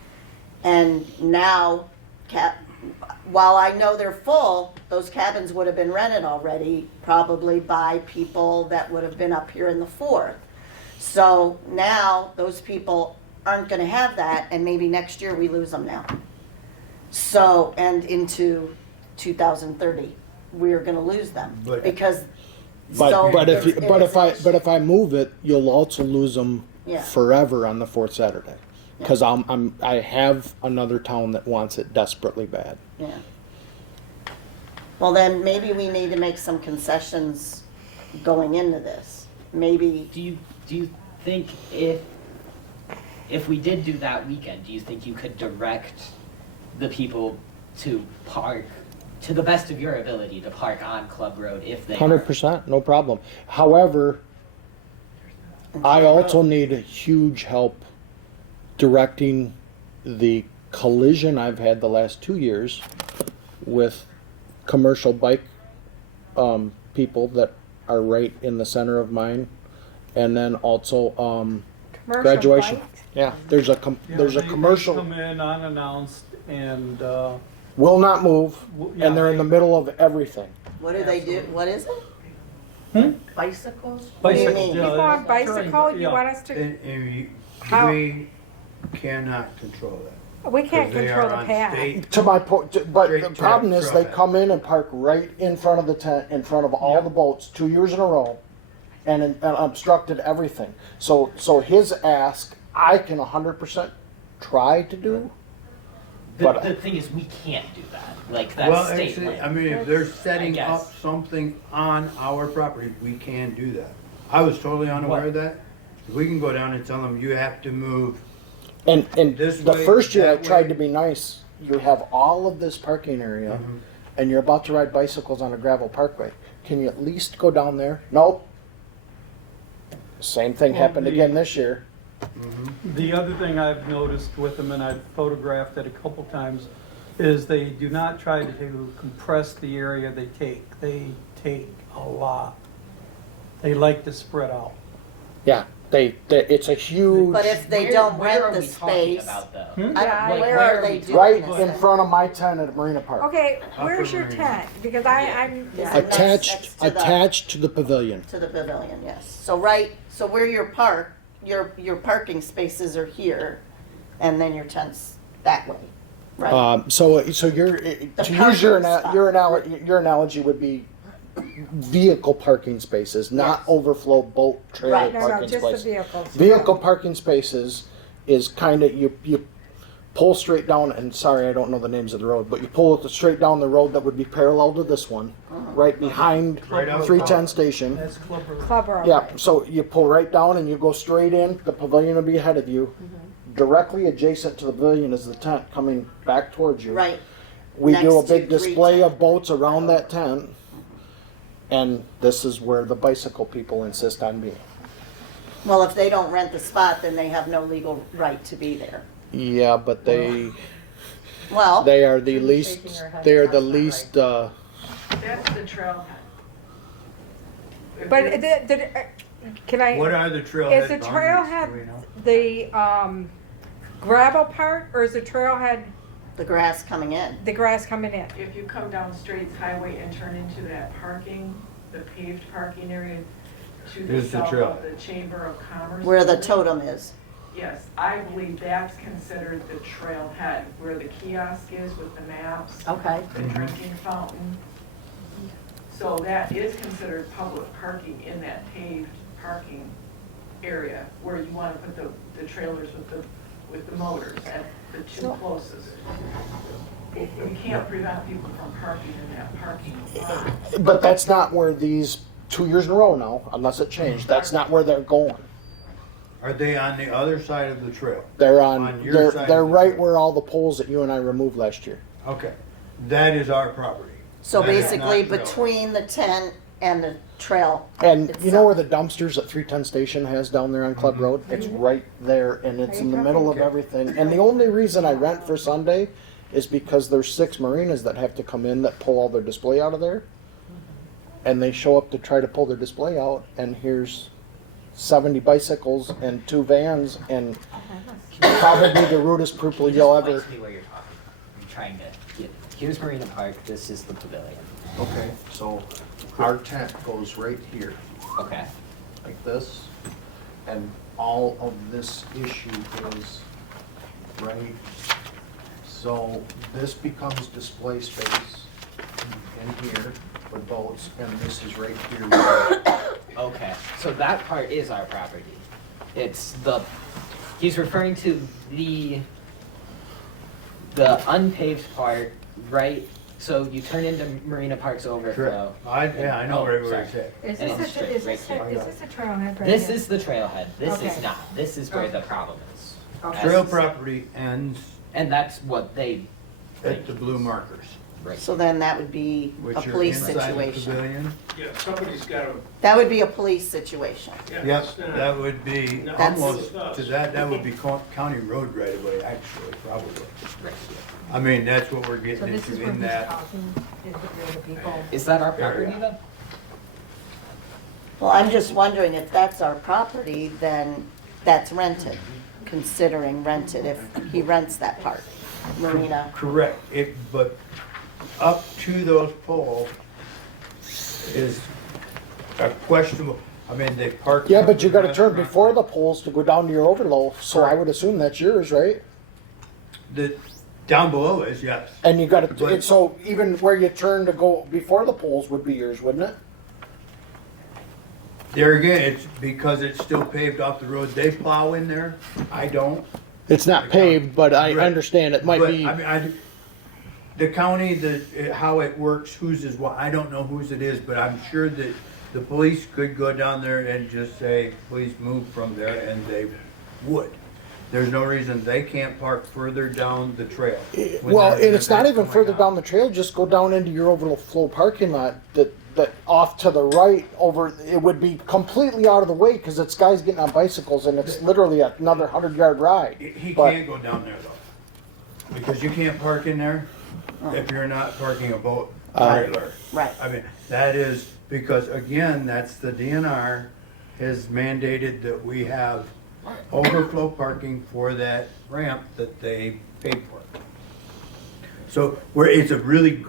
And now, while I know they're full, those cabins would have been rented already, probably by people that would have been up here in the 4th. So now, those people aren't gonna have that, and maybe next year we lose them now. So, and into 2030, we're gonna lose them, But- because. But so but if it's- you, but it's- if I move it, you'll also lose them Yeah. forever on the 4th Saturday, because I have another town that wants it desperately bad. Yeah. Well, then maybe we need to make some concessions going into this. Maybe, Do you think if we did do that weekend, do you think you could direct the people to park to the best of your ability to park on Club Road if they 100%, no problem. However, I also need huge help directing the collision I've had the last 2 years with commercial bike people that are right in the center of mine, and then also Commercial graduation. bikes? Yeah, there's a there's a They commercial come in unannounced and, will not move, yeah, and they're in the middle of everything. what do they do? What is it? Bicycles? What do you bicycle. mean? yeah, People on bicycle, you yeah. want us to, And How- we cannot control that. we can't 'Cause they control are the on path. state- To my point, but Straight the problem is they traffic. come in and park right in front of the tent, in front of all the boats, 2 years in a row, and obstructed everything. So his ask, I can 100% try to do. But- the thing is we can't do that. Like that's Well, state actually, land. I mean, if they're setting guess. up something on our property, we can do that. I was totally unaware of that. We can go down and tell them, you have to move. And This the way, first year I that tried way. to be nice. You have all of this parking area, Mm-hmm. and you're about to ride bicycles on a gravel parkway. Can you at least go down there? Nope. Same thing Well, happened the- again this year. The other thing I've noticed with them, and I've photographed it a couple times, is they do not try to compress the area they take. They take a lot. They like to spread out. Yeah, it's a huge But if they Where- don't where rent are the we talking space, about, though? I don't, Yeah, where where are are they we doing right this? in front of my tent at Marina Park. Okay, where's Upper your Marine. tent? Because I'm, Is yeah. it Attached next to the- attached to the pavilion. To the pavilion, yes. So where your parking spaces are here, and then your tent's that way, right? So you're to use your parking spot. your analogy would be vehicle parking spaces, not Yes. overflow boat trailer Right. No, no, parking just the spaces. vehicles. Vehicle parking spaces is kind of you pull straight down, and sorry I don't know the names of the road, but you pull it straight down the road that would be parallel to this one, right behind Right out 310 front. station. That's Club Road. Club Road. Yeah, so you pull right down and you go straight in, the pavilion will be ahead of you. Directly adjacent to the pavilion is the tent coming back towards you. Right, We do a next to big display 310. of boats around that tent, and this is where the bicycle people insist on being. well, if they don't rent the spot, then they have no legal right to be there. Yeah, but they Well, are the She's least, shaking her head, they are that's the not least, That's the trailhead. If But you're- can I? What are the trailhead Is the boundaries? trailhead Do we know? the gravel part, or is the trailhead the grass coming in. the grass coming in? If you come down Straits Highway and turn into that parking the paved parking area to the Here's the south trail. of the Chamber of Commerce. Where the building. totem is. Yes, I believe that's considered the trailhead, where the kiosk is with the maps, Okay. the drinking fountain. So that is considered public parking in that paved parking area, where you want to put the trailers with the motors at the two closest. You can't prevent people from parking in that parking lot. But that's not where these 2 years in a row now, unless it changed, that's not where they're going. Are they on the other side of the trail? They're On your side they're of the right trail. where all the poles that you and I removed last year. Okay, that is our property. So That is basically not trail. between the tent and the trail. And you know itself. where the dumpsters at 310 Station has down there on Club Road? It's right there, and it's in the middle of everything. And the only reason I rent for Sunday is because there's 6 marinas that have to come in that pull all their display out of there. And they show up to try to pull their display out, and here's 70 bicycles and 2 vans, and probably the rudest purple Can you you'll just ever. explain to me where you're talking? I'm trying to get. Here's Marina Park. This is the pavilion. Okay, so our tent goes right here, Okay. like this, and all of this issue is right. So this becomes display space in here for boats, and this is right here. Okay. So that part is our property. It's the. He's referring to the unpaved part, right? So you turn into Marina Park's overflow. Correct. I know Oh, where sorry. it's at. Is And this it's a, straight is right this here. a, is this a trailhead right This here? is the trailhead. This is Okay. not. This is where the problem is. Okay. Trail property ends And that's what they. at the blue markers, Right. So then that would be which a are police inside the situation. pavilion. Yeah, somebody's gotta, That would be a police situation. yeah. Yep, it's, that would be That's- almost, to that would be county road right away, actually, probably. Right. I mean, that's what we're So getting this is into where in he's that. talking, is where the people. Is that our property Area. then? Well, I'm just wondering if that's our property, then that's rented, considering rented, if he rents that part, marina. Correct, but up to those poles is a questionable, I mean, they park. Yeah, but you gotta turn restaurant. before the poles to go down to your overflow, so I would assume that's yours, right? The, down below is, yes. And you gotta, But- so even where you turn to go before the poles would be yours, wouldn't it? There again, it's because it's still paved off the road, they plow in there, I don't. It's not paved, but I Right. understand it might But, be. I mean, the county, how it works, whose is what, I don't know whose it is, but I'm sure that the police could go down there and just say, please move from there, and they would. There's no reason they can't park further down the trail. when Well, they're- and it's not they're even coming further out. down the trail, just go down into your overflow parking lot, that off to the right over, it would be completely out of the way, cause it's guys getting on bicycles and it's literally another 100-yard ride. He But- can't go down there though, because you can't park in there if you're not parking a boat trailer. Right. I mean, that is, because again, that's the DNR has mandated that we have overflow parking for that ramp that they paid for. So, it's a really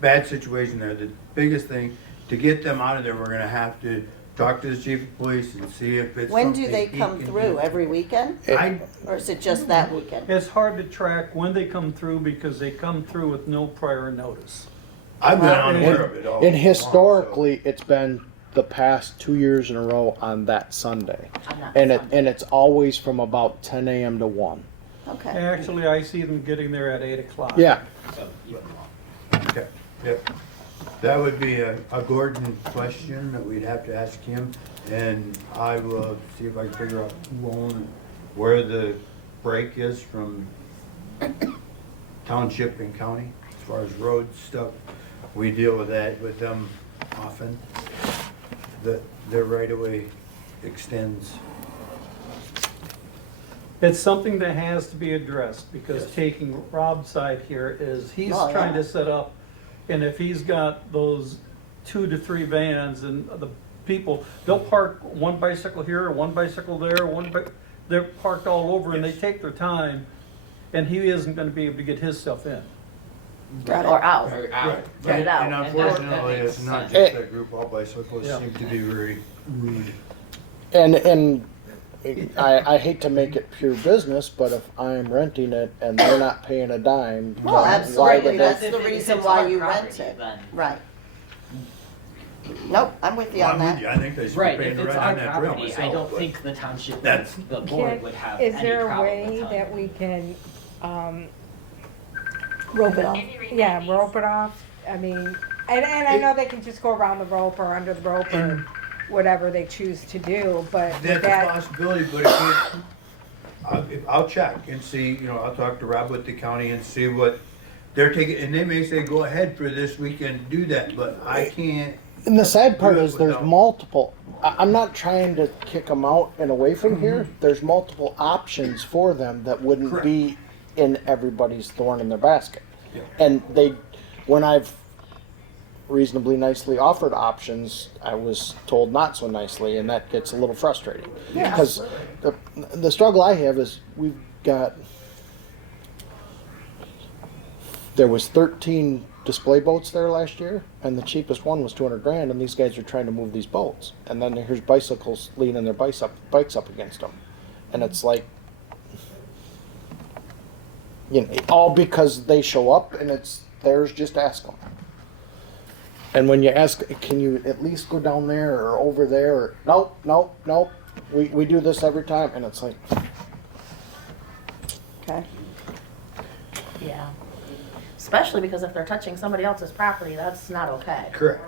bad situation there. The biggest thing, to get them out of there, we're gonna have to talk to the chief of police and see if it's When do something they he come can through? do. Every weekend? I, Or is it just that weekend? It's hard to track when they come through because they come through with no prior notice. I've been Well, unaware of it all. And along, so- historically, it's been the past 2 years in a row on that Sunday. On that And Sunday. it's always from about 10 a.m. to 1. Okay. Actually, I see them getting there at 8 o'clock. Yeah, So you Okay, yep. That would be a Gordon question that we'd have to ask him, and I will see if I can figure out where the break is from township and county, as far as road stuff. We deal with that with them often. Their right of way extends. It's something that has to be addressed, because Yes. taking Rob's side here is, he's Oh, trying yeah. to set up, and if he's got those 2 to 3 vans and the people, they'll park one bicycle here, one bicycle there, they're parked all over and they Yes. take their time, and he isn't gonna be able to get his stuff in. or out. Or out. Right. Get it out. And unfortunately, it's not sense. just that group, all bicyclists Yeah. seem to be very rude. And I hate to make it pure business, but if I'm renting it and they're not paying a dime, Well, why absolutely, would that's they? the reason why you rent it. Right. Nope, I'm with you Well, on I'm with that. you. I think they should be Right, paying if the it's rent our on that trail property, I myself, don't but think the township, That's- the board would have Is any there a problem with way telling that them. we can, Rope it off. yeah, rope it off? I mean, and I know they can just go around the rope or under the rope or whatever they choose to do, but with that's a that, possibility, but I'll check and see, you know, I'll talk to Rob with the county and see what they're taking, and they may say, go ahead for this weekend, do that, but I can't. And the sad part Do it is there's without- multiple. I'm not trying to kick them out and away from here. There's multiple options for them that wouldn't Correct. be in everybody's thorn in their basket. Yeah. And when I've reasonably nicely offered options, I was told not so nicely, and that gets a little frustrating. Yeah, Because the struggle I have is there was 13 display boats there last year, and the cheapest one was $200,000, and these guys are trying to move these boats. And then here's bicycles leaning their bikes up against them. And it's like, you know, all because they show up and it's theirs, just ask them. And when you ask, can you at least go down there or over there? Or, nope. We do this every time. And it's like, Okay. Yeah. Especially because if they're touching somebody else's property, that's not okay. Correct.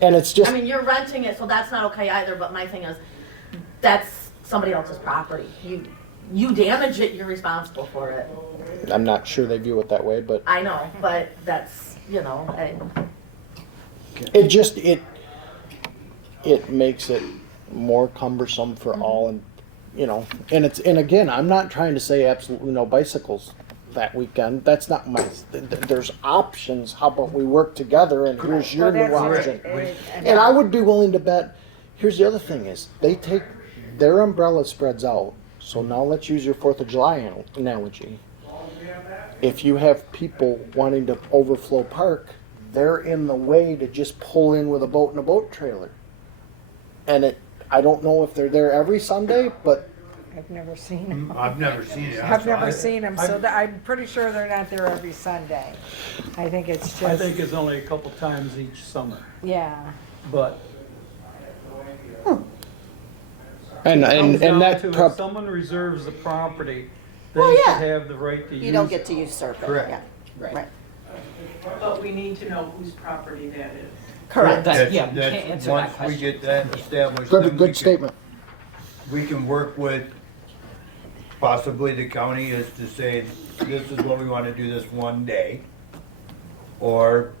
and it's just, I mean, you're renting it, so that's not okay either, but my thing is, that's somebody else's property. You damage it, you're responsible for it. I'm not sure they view it that way, but I know, but that's, you know, it just, it makes it more cumbersome for all, and, you know, and again, I'm not trying to say absolutely no bicycles that weekend. That's not my, there's options. How about we work together and here's your well, new that's option. it. And I would be willing to bet, here's the other thing is, they take, their umbrella spreads out. So now let's use your 4th of July analogy. If you have people wanting to overflow park, they're in the way to just pull in with a boat and a boat trailer. And I don't know if they're there every Sunday, but I've never seen them. I've never seen it. I've never seen them, so I'm pretty sure they're not there every Sunday. I think it's just. I think it's only a couple times each summer, Yeah. but and comes down that to prob- if someone reserves the property, they Well, should yeah. have the right to use You don't it. get to usurp it. Correct. Yeah. Right. But we need to know whose property that is. Correct. That's- yeah, we can't answer that Once we question. get that established, then we good can- statement. We can work with possibly the county is to say, this is what we want to do this one day. Or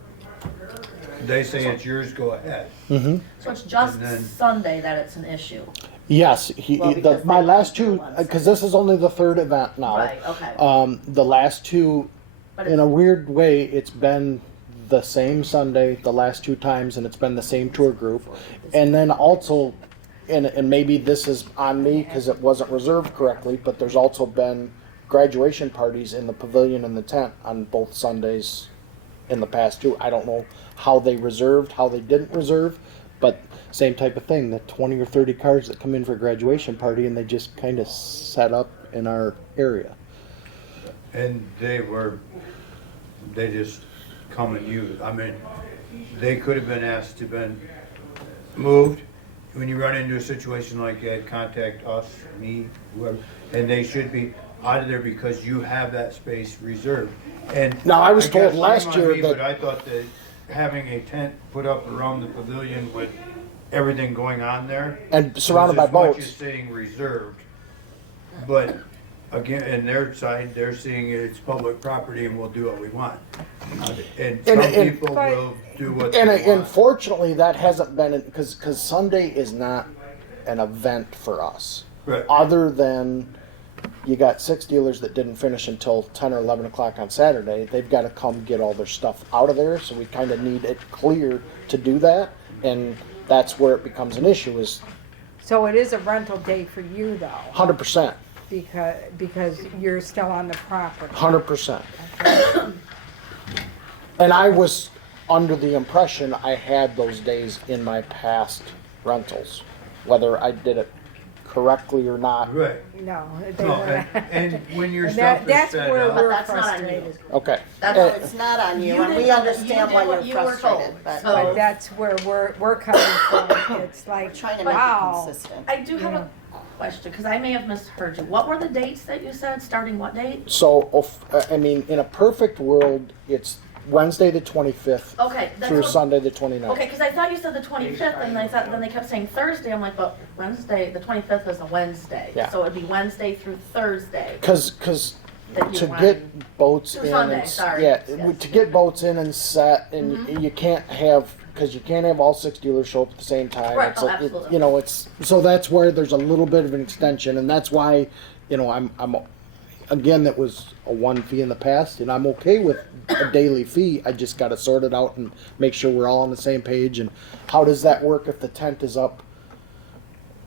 they say it's yours, go ahead. so it's just And then- Sunday that it's an issue. Yes, Well, because my they last do two, once. because this is only the third event now. Right, okay. The last two, But in it's- a weird way, it's been the same Sunday the last two times, and it's been the same tour group. And then also, and maybe this is on me because it wasn't reserved correctly, but there's also been graduation parties in the pavilion and the tent on both Sundays in the past too. I don't know how they reserved, how they didn't reserve, but same type of thing. The 20 or 30 cars that come in for a graduation party and they just kind of set up in our area. And they just come and use. I mean, they could have been asked to been moved. When you run into a situation like that, contact us, me, whoever, and they should be out of there because you have that space reserved. And Now, I was told guess last shame on year me, that- But I thought that having a tent put up around the pavilion with everything going on there. And surrounded by was as much boats. as saying reserved, but again, in their side, they're seeing it's public property and we'll do what we want. And some And- people but- will do what And they want. unfortunately, that hasn't been, because Sunday is not an event for us. Right. Other than you got 6 dealers that didn't finish until 10 or 11 o'clock on Saturday. They've got to come get all their stuff out of there, so we kind of need it clear to do that. And that's where it becomes an issue, is So it is a rental day for you though, 100%. because you're still on the property. 100%. And I was under the impression I had those days in my past rentals, whether I did it correctly or not. Right. No, they No, were. and when your And stuff is that's set where up, But we're that's not on you. frustrated. Okay. No, it's not on you, and we did- understand you why did what you're you were frustrated, told, but so- But that's where we're coming from. It's we're like, trying to make it wow. consistent. I do have a question, because I may have misheard you. What were the dates that you said, starting what date? So, I mean, in a perfect world, it's Wednesday the 25th Okay, that's through what, Sunday the 29th. okay, because I thought you said the 25th, and I thought, then they kept saying Thursday. I'm like, but Wednesday, the 25th is a Wednesday. Yeah. So it'd be Wednesday through Thursday. Because that you to run. get boats Through in, Sunday, and, sorry. yeah, Yes. to get boats in and set, and you can't have, because you can't have all 6 dealers show up at the same time. Right, It's oh, like, absolutely. you know, it's so that's where there's a little bit of an extension, and that's why, you know, I'm again, that was a one fee in the past, and I'm okay with a daily fee. I just got to sort it out and make sure we're all on the same page. And how does that work if the tent is up?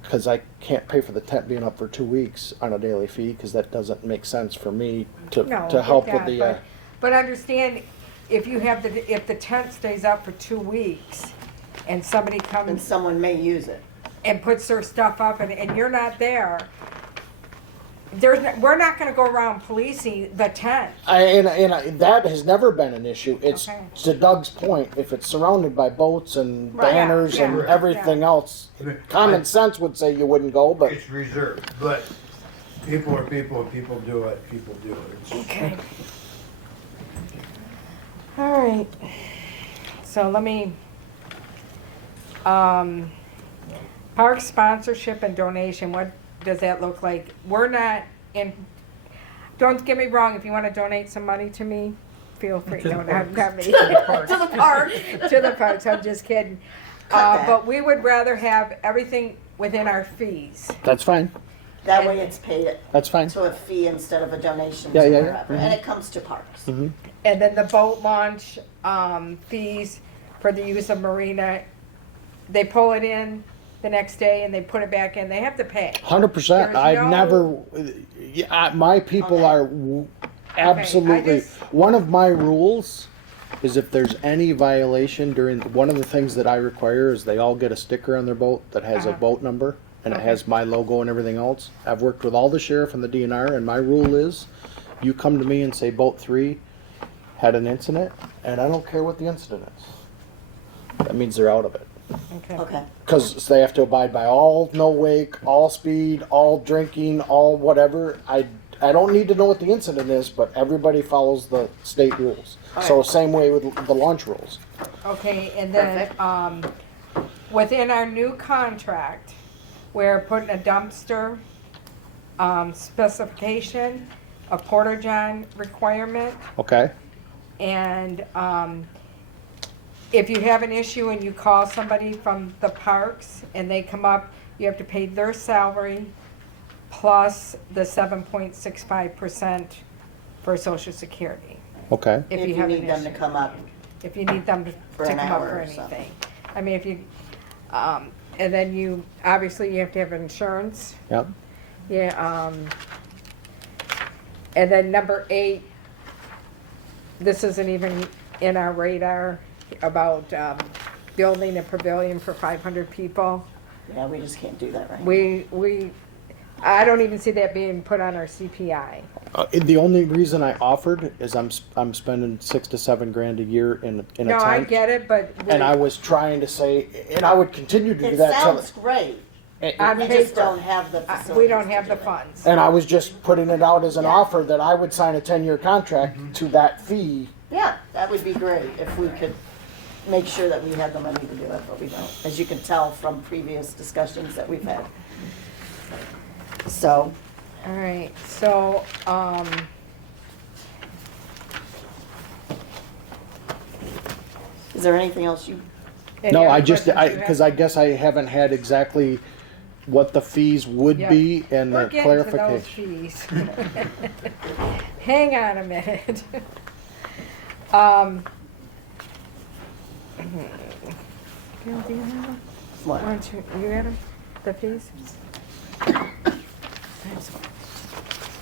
Because I can't pay for the tent being up for 2 weeks on a daily fee, because that doesn't make sense for me to No, help get with that, the. but understand, if you have if the tent stays up for 2 weeks and somebody And comes someone may use it. and puts their stuff up and you're not there, we're not gonna go around policing the tent. That has never been an issue. It's Okay. to Doug's point. If it's surrounded by boats and Right, banners yeah, and yeah. everything else, common sense would say you wouldn't go. But it's reserved, but people are people, people do it, people do it. It's- Okay. All right. So let me, park sponsorship and donation, what does that look like? We're not in, don't get me wrong, if you want to donate some money to me, feel free. To the No, not parks. me. To the park. To the parks, I'm just kidding. Cut that. But we would rather have everything within our fees. that's fine. That way it's paid That's fine. to a fee instead of a donation Yeah, to yeah, yeah. wherever. And it comes to parks. Mm-hmm. And then the boat launch, fees for the use of marina, they pull it in the next day and they put it back in, they have to pay. 100%. There's I've no- never. My people Okay. are absolutely. I just- One of my rules is if there's any violation during one of the things that I require is they all get a sticker on their boat that has a Uh-huh. boat number and it Okay. has my logo and everything else. I've worked with all the sheriff and the DNR, and my rule is, you come to me and say boat 3 had an incident, and I don't care what the incident is. That means they're out of it. Okay. Okay. Because they have to abide by all no wake, all speed, all drinking, all whatever. I don't need to know what the incident is, but everybody follows the state rules. So Alright. same way with the launch rules. Okay, and then, Perfect. within our new contract, we're putting a dumpster, specification, a porta-john requirement, Okay? and, if you have an issue and you call somebody from the parks and they come up, you have to pay their salary plus the 7.65% for Social Security. Okay. If you have an need them to issue. come up. If you need them to For to an come up hour for or anything. something. I mean, if you, and then you, obviously you have to have insurance. Yep. Yeah, and then number 8, this isn't even in our radar, about, building a pavilion for 500 people. Yeah, we just can't do that right I don't even see that being put on our CPI. The only reason I offered is I'm spending $6 to $7 grand a year in a No, tent. I get it, but. And I was trying to say, and I would continue to do It that. sounds great. On We just paper. don't have the facilities. We don't have to the do it. funds. And I was just putting it out as an Yeah. offer that I would sign a 10-year contract to that fee. Yeah, that would be great if we could make sure that we had the money to do it, but we don't, as you can tell from previous discussions that we've had. So, All right, so, is there anything else you, any No, other I just, questions you have? because I guess I haven't had exactly what the fees would Yeah. be and We're the getting to those clarification. fees. Hang on a minute. Carol, do you have them? what? Why don't you got them, the fees?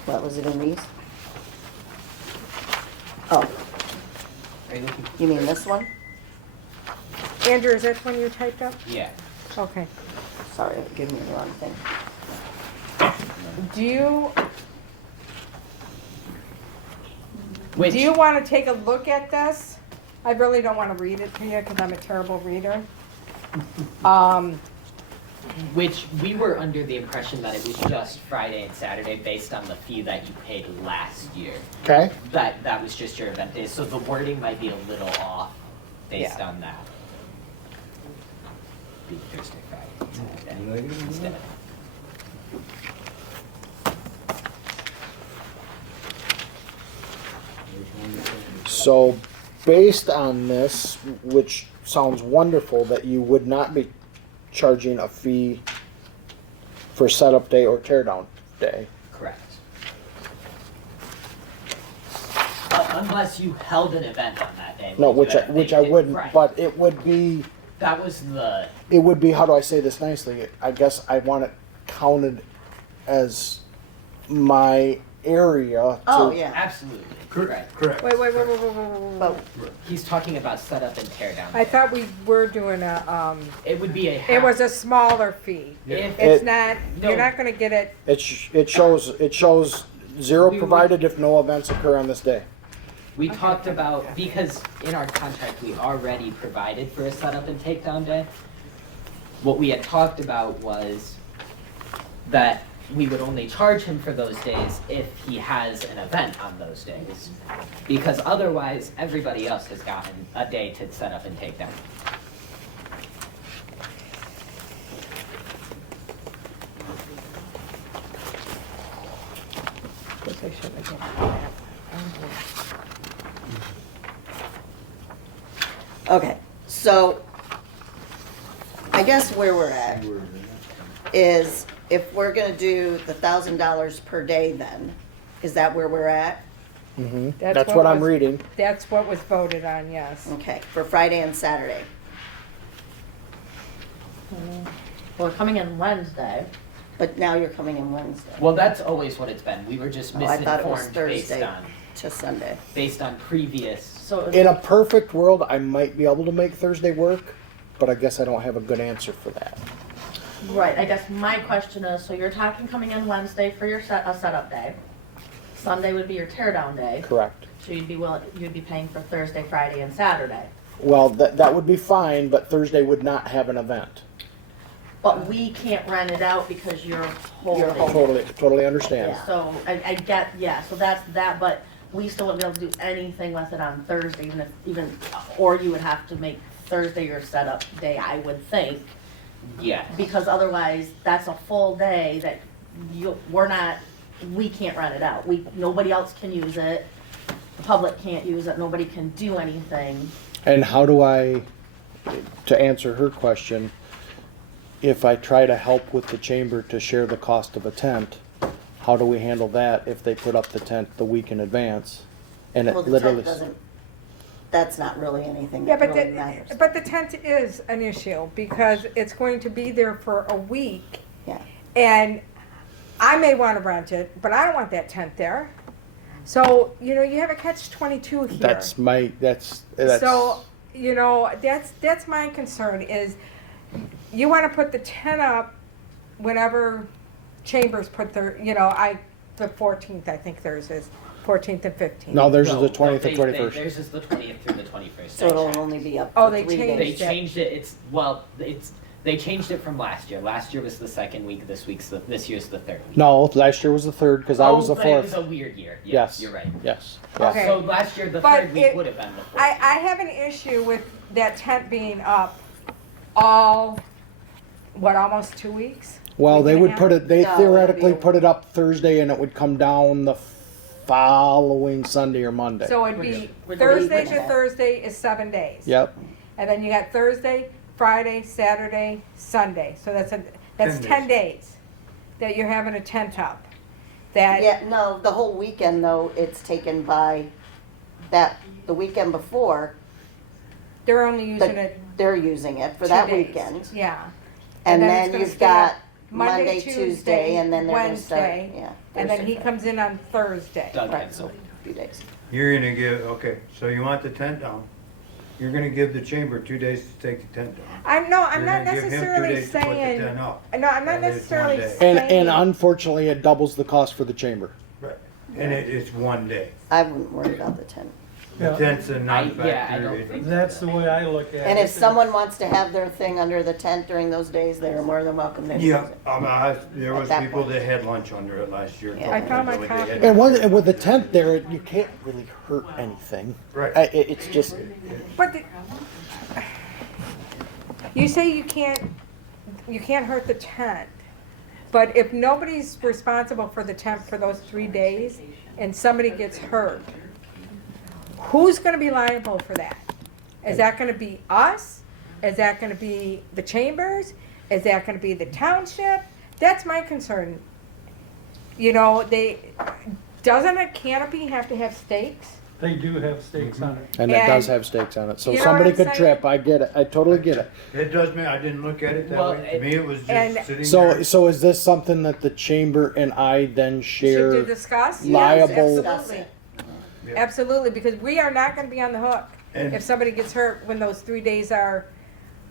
What was it in these? Oh, Are you looking You mean this one? Andrew, is that one you typed up? Yeah. Okay. Sorry, I'm giving you the wrong thing. Do you Which, Do you want to take a look at this? I really don't want to read it to you because I'm a terrible reader. which we were under the impression that it was just Friday and Saturday based on the fee that you paid last year. Okay? That was just your event days, so the wording might be a little off based on that. Be Thursday, Friday, Saturday instead. So, based on this, which sounds wonderful, that you would not be charging a fee for setup day or teardown day. Correct. Unless you held an event on that day. No, like you which had I made it, wouldn't, right. but it would be, That was the, how do I say this nicely? I guess I want it counted as my area to. Oh, yeah. absolutely, right. Correct. Wait. But He's talking about setup and tear down. I thought we were doing a, It would be a half. it was a smaller fee. If, It's It- not, No. you're not gonna get it, It shows zero We would- provided if no events occur on this day. we talked about, because in our contract, we already provided for a setup and takedown day. What we had talked about was that we would only charge him for those days if he has an event on those days. Because otherwise, everybody else has gotten a day to set up and take down. guess I shouldn't have done that. Okay, so I guess where we're at is if we're gonna do the $1,000 per day then, is that where we're at? Mm-hmm. That's That's what what I'm was- reading. That's what was voted on, yes. Okay, for Friday and Saturday. Well, coming in Wednesday. But now you're coming in Wednesday Well, that's always what it's been. We were just Oh, I thought it was misinformed Thursday. to Sunday. based on previous. So it was- In a perfect world, I might be able to make Thursday work, but I guess I don't have a good answer for that. right, I guess my question is, so you're talking coming in Wednesday for your setup day. Sunday would be your tear down day. Correct. So you'd be paying for Thursday, Friday, and Saturday. Well, that would be fine, but Thursday would not have an event. But we can't rent it out because you're holding. Totally understand. So I get, yeah, so that's that, but we still wouldn't be able to do anything with it on Thursday, or you would have to make Thursday your setup day, I would think. Yeah. Because otherwise, that's a full day that we can't rent it out. Nobody else can use it. The public can't use it. Nobody can do anything. And how do I, to answer her question, if I try to help with the chamber to share the cost of a tent, how do we handle that if they put up the tent the week in advance? And it Well, the literally. tent doesn't, that's not really anything Yeah, that but really matters. the tent is an issue because it's going to be there for a week. Yeah. And I may want to rent it, but I don't want that tent there. So, you have a catch-22 here. That's So, that's my concern is you want to put the tent up whenever chambers put their, the 14th, I think theirs is, 14th and 15th. No, theirs is No, the 20th they- and 21st. Theirs is the 20th through the 21st. So it'll only be up Oh, for they 3 changed days. They changed it. They changed it from last year. Last year was the second week. This year's the third week. No, last year was the third because I was the but it was fourth. a weird year. Yes. You're right. Yes. Okay. So last year the But third week would have been the fourth. I have an issue with that tent being up almost 2 weeks? Well, Week they and a would half? put it. They No, theoretically it'd be- put it up Thursday, and it would come down the following Sunday or Monday. So it'd be Which Thursday week? to Thursday is 7 days. Yep. And then you got Thursday, Friday, Saturday, Sunday. So that's 10 10 days that you're having a tent up. That Yeah, no, the whole weekend though, it's taken by the weekend before, they're only using it they're using it for 2 that days. weekend. Yeah. And it's then gonna you've stay got up Monday, Tuesday, and then they're gonna start, Wednesday, yeah. and then Thursday, he Friday. comes in on Thursday. Doug Right, had so some- a few days. You're gonna give, okay, so you want the tent down. you're gonna give the chamber 2 days to take the tent down. I'm You're not gonna give him 2 necessarily days to put the saying, tent up. no, I'm not Whether it's one necessarily day. saying. And unfortunately, it doubles the cost for the chamber. Right, and it's 1 day. I wouldn't worry about the tent. The Yeah. tent's a non-factor. yeah, I don't think That's the way I look at it. And if someone wants to have their thing under the tent during those days, they are more than welcome to use Yeah, it. there At was that people point. that had lunch under it last year. Yeah. I found my They copy. had- And with the tent there, you can't really hurt anything. Right. It's just, But you say you can't hurt the tent, but if nobody's responsible for the tent for those 3 days and somebody gets hurt, who's gonna be liable for that? Is that gonna be us? Is that gonna be the chambers? Is that gonna be the township? That's my concern. You know, doesn't a canopy have to have stakes? They do have stakes on it. and it does And- have stakes on it. So You know somebody what I'm could saying? trip. I get it. I totally get it. It does mean, I didn't look at it that Well, way. To me, it was and- just sitting So, there. so is this something that the chamber and I then Should share? you discuss? liable- Yes, Discuss absolutely. it. Yeah. Absolutely, because we are not gonna be on the hook And- if somebody gets hurt when those 3 days are,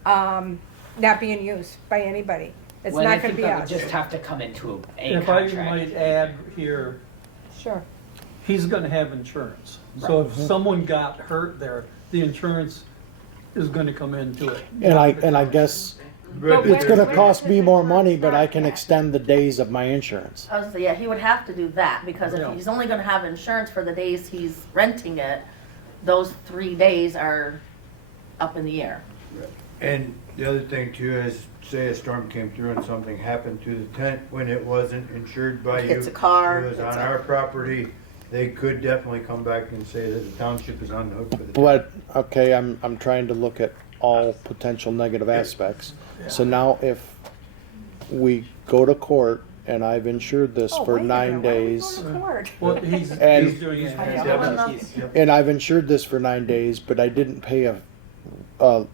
not being used by anybody. It's Well, I not gonna think be that would us. just have to come into a If I contract. might add here, Sure. he's gonna have insurance. So if someone got hurt there, the insurance is gonna come into it. And I guess But it's when- gonna when cost does me the more insurance money, but I start can at? extend the days of my insurance. I was say, yeah, he would have to do that, because if Yeah. he's only gonna have insurance for the days he's renting it, those 3 days are up in the air. And the other thing too is, say a storm came through and something happened to the tent when it wasn't insured by you. It's a car, It was it's on a- our property, they could definitely come back and say that the township is on the hook for the tent. But, okay, I'm trying to look at all potential negative aspects. So now if we go to court and I've insured this Oh, for wait a 9 minute, why are we days, going to court? Well, he's And- doing it. I Yeah, don't but know. He's- and I've insured this for 9 days, but I didn't pay a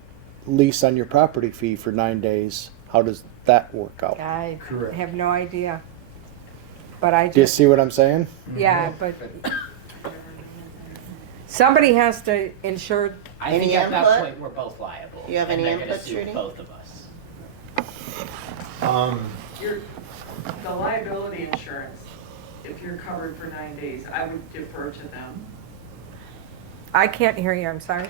lease on your property fee for 9 days, how does that work out? I Correct. have no idea. But I Do you just, see what I'm saying? yeah, but somebody has to insure, I Any think at that input? point, we're both liable. You have and any they're gonna input, sue Trudy? both of us. The liability insurance, if you're covered for 9 days, I would defer to them. I can't hear you, I'm sorry.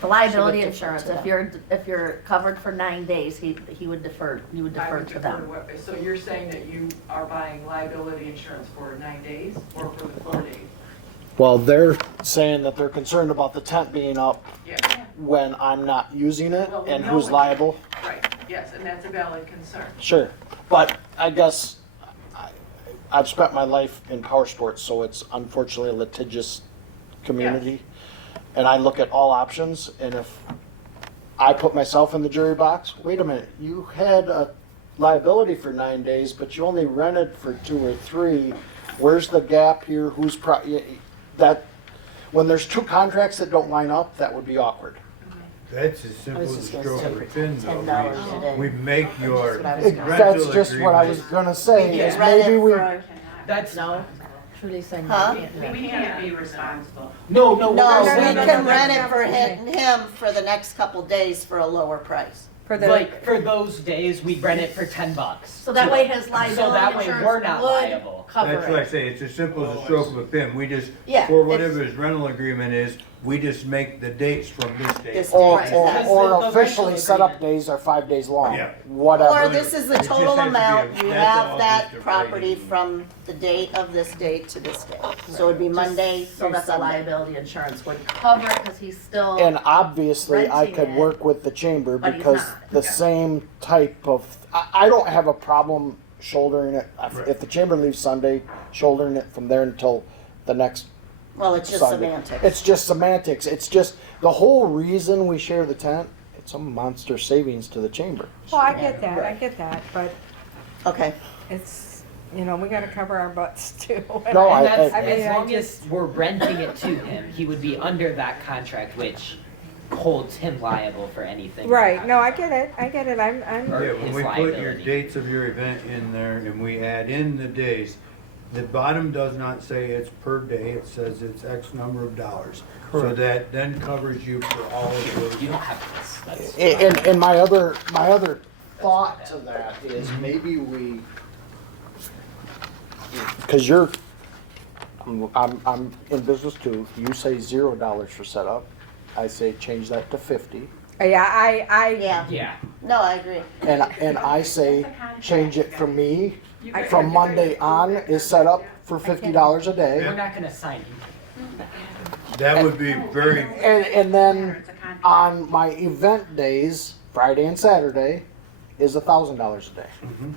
The liability She would defer insurance, to if you're covered for 9 days, he would defer, you would I defer would to defer them. So you're saying that you are buying liability insurance for 9 days or for the 4 days? Well, they're saying that they're concerned about the tent being up Yeah, when I'm not using it, Well, we and know who's when- liable. right, yes, and that's a valid concern. Sure, but I guess I've spent my life in power sports, so it's unfortunately a litigious community. And I look at all options, and if I put myself in the jury box, wait a minute, you had a liability for 9 days, but you only rented for 2 or 3. Where's the gap here? That, when there's 2 contracts that don't line up, that would be awkward. That's as simple as a just gonna stroke say of a pen $10 though. a day. We make your what I was gonna- rental That's just what I was agreement. gonna say, You is can rent maybe it we, for- That's No? Trudy's saying. Huh? We can't be responsible. no. No, we're we saying- can rent it for him for the next couple days for a lower price. For the, Like for those days, we rent it for $10. So that way his So liability that way we're insurance not would liable. cover That's what I it. say, it's as simple as a stroke of a pen. We just, Yeah, for it's- whatever his rental agreement is, we just make the dates from this date. This or, Right. or, Because or the officially rental set up agreement- days are 5 days long, Yeah. whatever. Or this is the It just total has to be amount, a- you that's all have that just a property rate. from the date of this date to this date. So it'd be Monday So through that the Sunday. liability insurance would cover it because he's still. And obviously, I renting could it, work with the chamber but he's because not. the same type of, I don't have a problem shouldering it. Right. If the chamber leaves Sunday, shouldering it from there until the next Well, it's just Sunday. semantics. It's just semantics. It's just, the whole reason we share the tent, it's a monster savings to the chamber. well, I get that, but Okay, it's, you know, we gotta cover our butts too. No, And that's, I mean, as I long just- as we're renting it to him, he would be under that contract, which holds him liable for anything. that Right, no, I happens. get it, I'm, Or Yeah, when his we put your liability. dates of your event in there and we add in the days, The bottom does not say it's per day, it says it's X number of dollars. So Correct. that then covers you for all of those. You don't have this. That's And my other thought to that is maybe we, because I'm in business too. You say $0 for setup. I say change that to 50, Yeah, Yeah, Yeah. no, I agree. and I say change it for me You I can- from Monday on is set up for $50 a We're day, not gonna sign you. That would be very, and then on my event days, Friday and Saturday, is $1,000 a day. Mhm.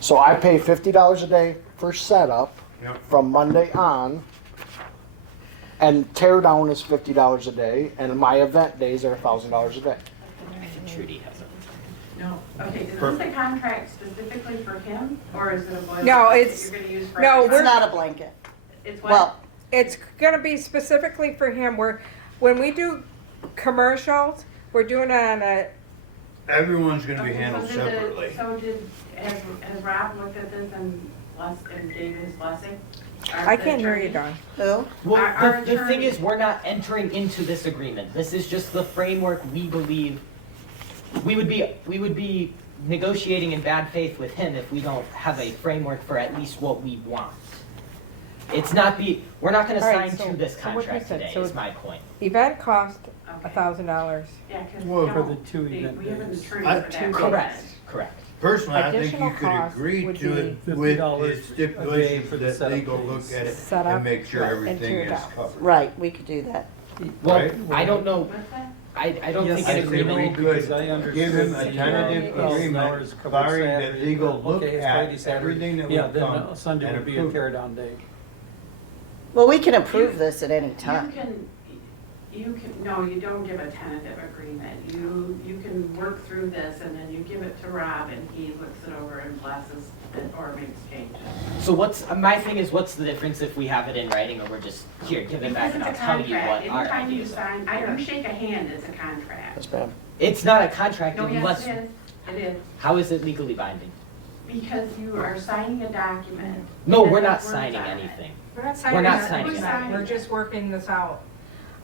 So I pay $50 a day for setup Yep. from Monday on, and tear down is $50 a day, and my event days are $1,000 a day. I think Trudy has a. No, okay, is this a contract specifically for him, or is it a boilerplate No, that it's- you're gonna use for? no, It's we're- not a blanket. It's what? Well, it's gonna be specifically for him. When we do commercials, we're doing it on a, everyone's gonna be Okay, handled so did the- separately. has Rob looked at this and gave his blessing? I can't hear you, Dawn. who? Well, Our the thing attorney- is, we're not entering into this agreement. This is just the framework we believe. We would be negotiating in bad faith with him if we don't have a framework for at least what we want. It's not we're not gonna All right, sign so- to this so what you contract said, today, so is my point. Event cost Okay. $1,000. Yeah, because Well, we for the don't, two they- event we have an days. attorney I- for that. Correct, correct. Personally, I think Additional you could cost agree would to it be with $50 the a day stipulations for the that setup legal fees. look at it Setup and make sure and everything tear is down. covered. Right, we could do that. Well, Right. I don't know, What's that? I don't Yes, think I an think we agreement, could because I give understood him a the, tentative $1,000 agreement, covered barring that Saturday. legal look Okay, it's Friday, at Saturday. everything that Yeah, would then come Sunday and would be a approve. tear down day. Well, we can approve this at any time. No, you don't give a tentative agreement. You can work through this and then you give it to Rob and he looks it over and blesses it or makes changes. so my thing is, what's the difference if we have it in writing or we're just, here, give it back and I'll Because it's a tell you what contract. our Anytime you ideas are. sign, you shake a hand, it's a contract. That's bad. It's not a contract No, unless, yes, it is. It is. how is it legally binding? Because you are signing a document. No, and we're it not has signing words on it. anything. We're not We're not that. signing We're anything. We're just working this out.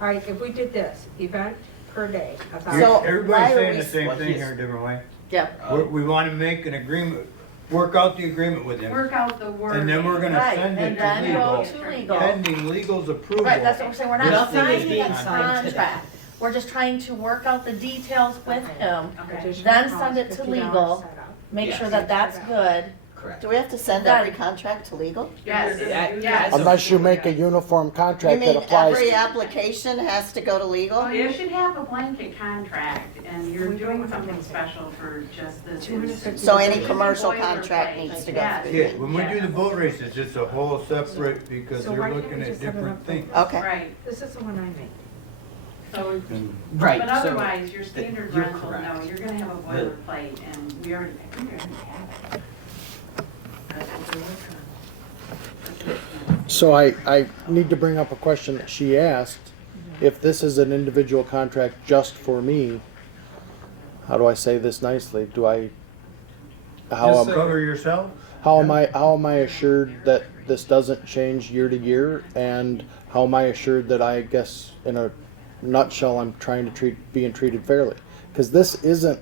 All right, if we did this, event per day, So- $1,000. Everybody's why are saying we- the same What thing is- here in a different way. Yep. We want to make an agreement, work out the agreement with him, Work out the word. and then we're gonna Right, send and it then to go legal, to legal. pending legal's approval. Right, that's what we're saying, we're not Nothing is signing being a signed today. contract. We're just trying to work out the details with him, Okay. Additional then cost, send it to $50 legal. setup. make Yes. sure that that's good. Correct. Do we have to send every contract to legal? Yes, That- yes. Unless you make a uniform You contract that mean applies. every application has to go to legal? Well, you should have a blanket contract, and you're doing something special for just this. instance. So any It's commercial boilerplate. contract needs to go Yes. through. Yeah, when we do the boat races, it's a whole separate, because So they're why can't looking we at just have it different up things. Okay. Right, This is the one I made. so, Right, but so, otherwise, your standard you're rental, no, correct. you're gonna have a boilerplate, and we already have it. That's what they're working on. So I need to bring up a question that she asked. If this is an individual contract just for me, how do I say this nicely? How Cover yourself? am I assured that this doesn't change year to year? And how am I assured that, I guess in a nutshell, I'm trying to being treated fairly? Because this isn't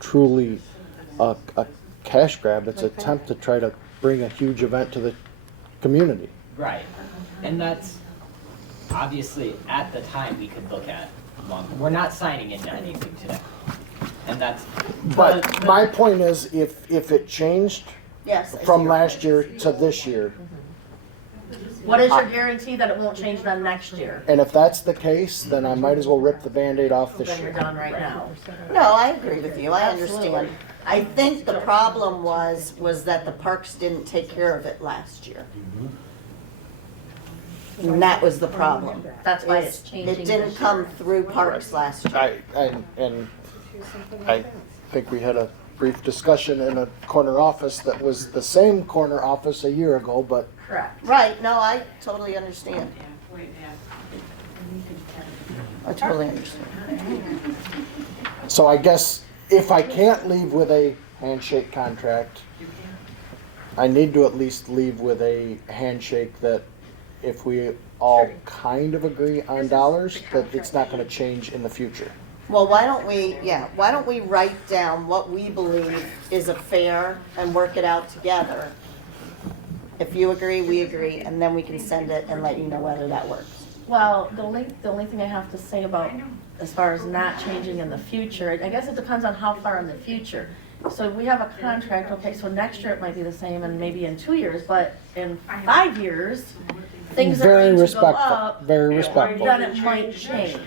truly a cash grab. It's an attempt to try to bring a huge event to the community. right, and that's, obviously, at the time, we could look at we're not signing into anything today. And that's. But my point is, if it changed Yes. I see from your last point. year to this year, What is your guarantee that it won't change then next year? and if that's the case, then I might as well rip the Band-Aid off this Then you're year. done right now. No, I agree with you, I understand. Absolutely. I think the problem was that the parks didn't take care of it last year. And that was the problem. That's why is it's changing It didn't this come year. through parks last year. I think we had a brief discussion in a corner office that was the same corner office a year ago, but Correct. Right, no, I totally understand. Yeah, wait, yeah. I totally understand. so I guess if I can't leave with a handshake contract, I need to at least leave with a handshake that if we all kind of agree on dollars, that it's not gonna change in the future. Well, why don't we write down what we believe is a fair and work it out together? If you agree, we agree, and then we can send it and let you know whether that works. Well, the only thing I have to say about, as far as not changing in the future, I guess it depends on how far in the future. So we have a contract, okay, so next year it might be the same and maybe in 2 years, but in 5 years, things are Very going to go respectful, up, very respectful. then it might change.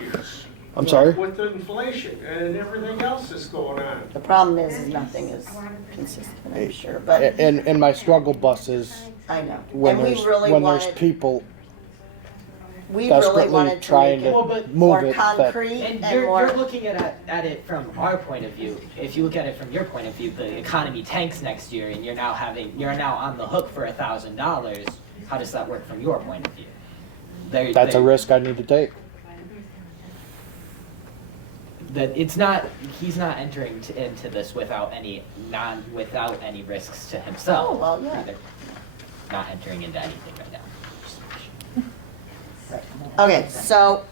I'm sorry? With the inflation and everything else that's going on. The problem is nothing is consistent, I'm sure, but And my struggle bus is I know. when And we there's, really when there's wanted, people we really desperately wanted to trying make to it move more it, that, concrete And and you're more. looking at it from our point of view. If you look at it from your point of view, the economy tanks next year, and you're now on the hook for $1,000. How does that work from your point of view? that's a risk I need to take. That he's not entering into this without any risks to himself. Oh, well, yeah. Either. Not entering into anything right now. Okay, so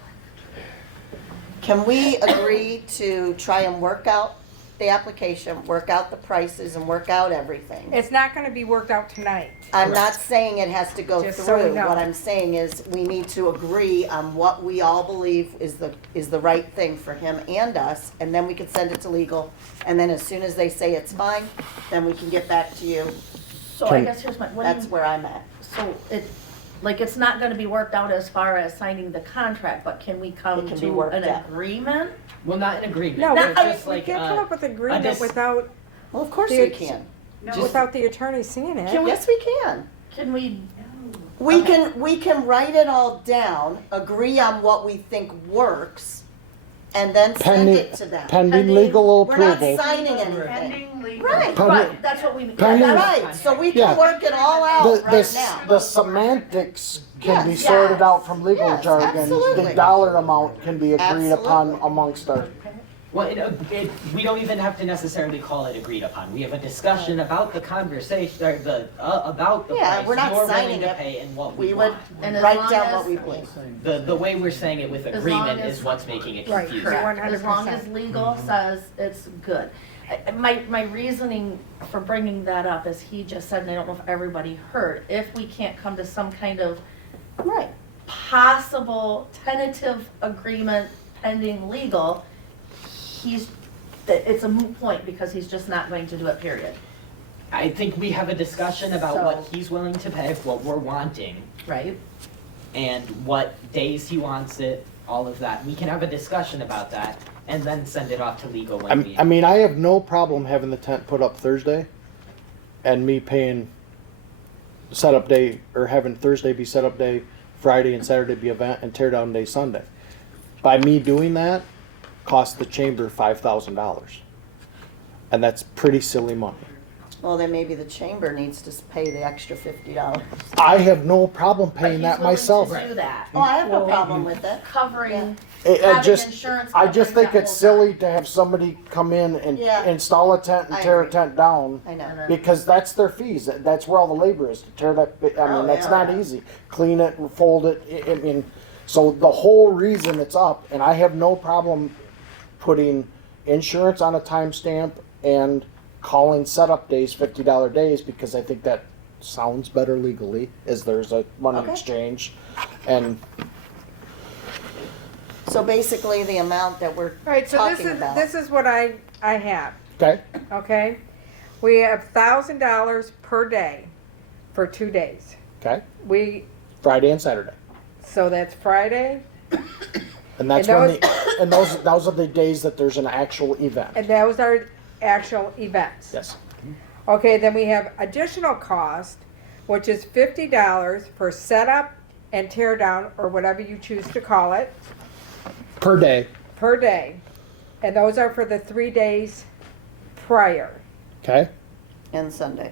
can we agree to try and work out the application, work out the prices and work out everything? It's not gonna be worked out tonight. I'm not saying it has to go Just so we through. know. What I'm saying is we need to agree on what we all believe is the right thing for him and us, and then we can send it to legal. And then as soon as they say it's fine, then we can get back to you. So I guess here's my, That's where I'm at. so it's not gonna be worked out as far as signing the contract, but can we come It can be to worked an out. agreement? Well, not an agreement. No, but we just we like, can't come up with an agreement dis- without, Well, of course The- we can. Just- without the attorney seeing it. Yes, we can. Can we, We can write it all down, agree on what we think works, and then send it to them. Pending legal We're not approval. signing anything. Pending legal. Right. right, that's what we mean. Pending- Right, so we Yeah. can work it all out The, right now. the semantics can be Yes. sorted out from legal Yes, jargon. absolutely. The dollar amount can be agreed upon Absolutely. amongst our, Well, we don't even have to necessarily call it agreed upon. We have a discussion about the conversation, or about the Yeah, price we're not you're willing signing to it. pay and what We we would want. And as write long down as- what we believe. The way we're saying it with As agreement long as- is what's making it Right, confusing. correct. As long as 100%. legal says it's good. My reasoning for bringing that up is he just said, and I don't know if everybody heard, if we can't come to some kind of Right. possible tentative agreement pending legal, it's a moot point because he's just not going to do it, period. I think we have a discussion about what So- he's willing to pay, what we're wanting, Right? and what days he wants it, all of that. We can have a discussion about that and then send it off to legal when we. I mean, I have no problem having the tent put up Thursday and me paying setup day, or having Thursday be setup day, Friday and Saturday be event, and tear down day Sunday. By me doing that, cost the chamber $5,000. And that's pretty silly money. Well, then maybe the chamber needs to pay the extra $50. I have no problem But paying he's that willing myself. to do that, Oh, I have no problem with it. covering, I having just, insurance. I just covering think that it's whole silly time. to have somebody come in and Yeah. install a tent and I tear a agree. tent down. I know. Because that's their fees. That's where all the labor is, to tear that. I Oh, mean, that's yeah. not easy. Clean it, fold it. I mean, so the whole reason it's up, and I have no problem putting insurance on a timestamp and calling setup days $50 days, because I think that sounds better legally, as there's a money Okay. exchange, and So basically, the amount that we're Right, so talking about. this is what I have, okay, okay? We have $1,000 per day for 2 days. okay, We, Friday and Saturday, so that's Friday, and that's And when and those are the days that there's an actual event. and those are actual events. Yes, Okay, then we have additional cost, which is $50 for setup and tear down, or whatever you choose to call it, per day. per day. And those are for the 3 days prior. Okay, And Sunday.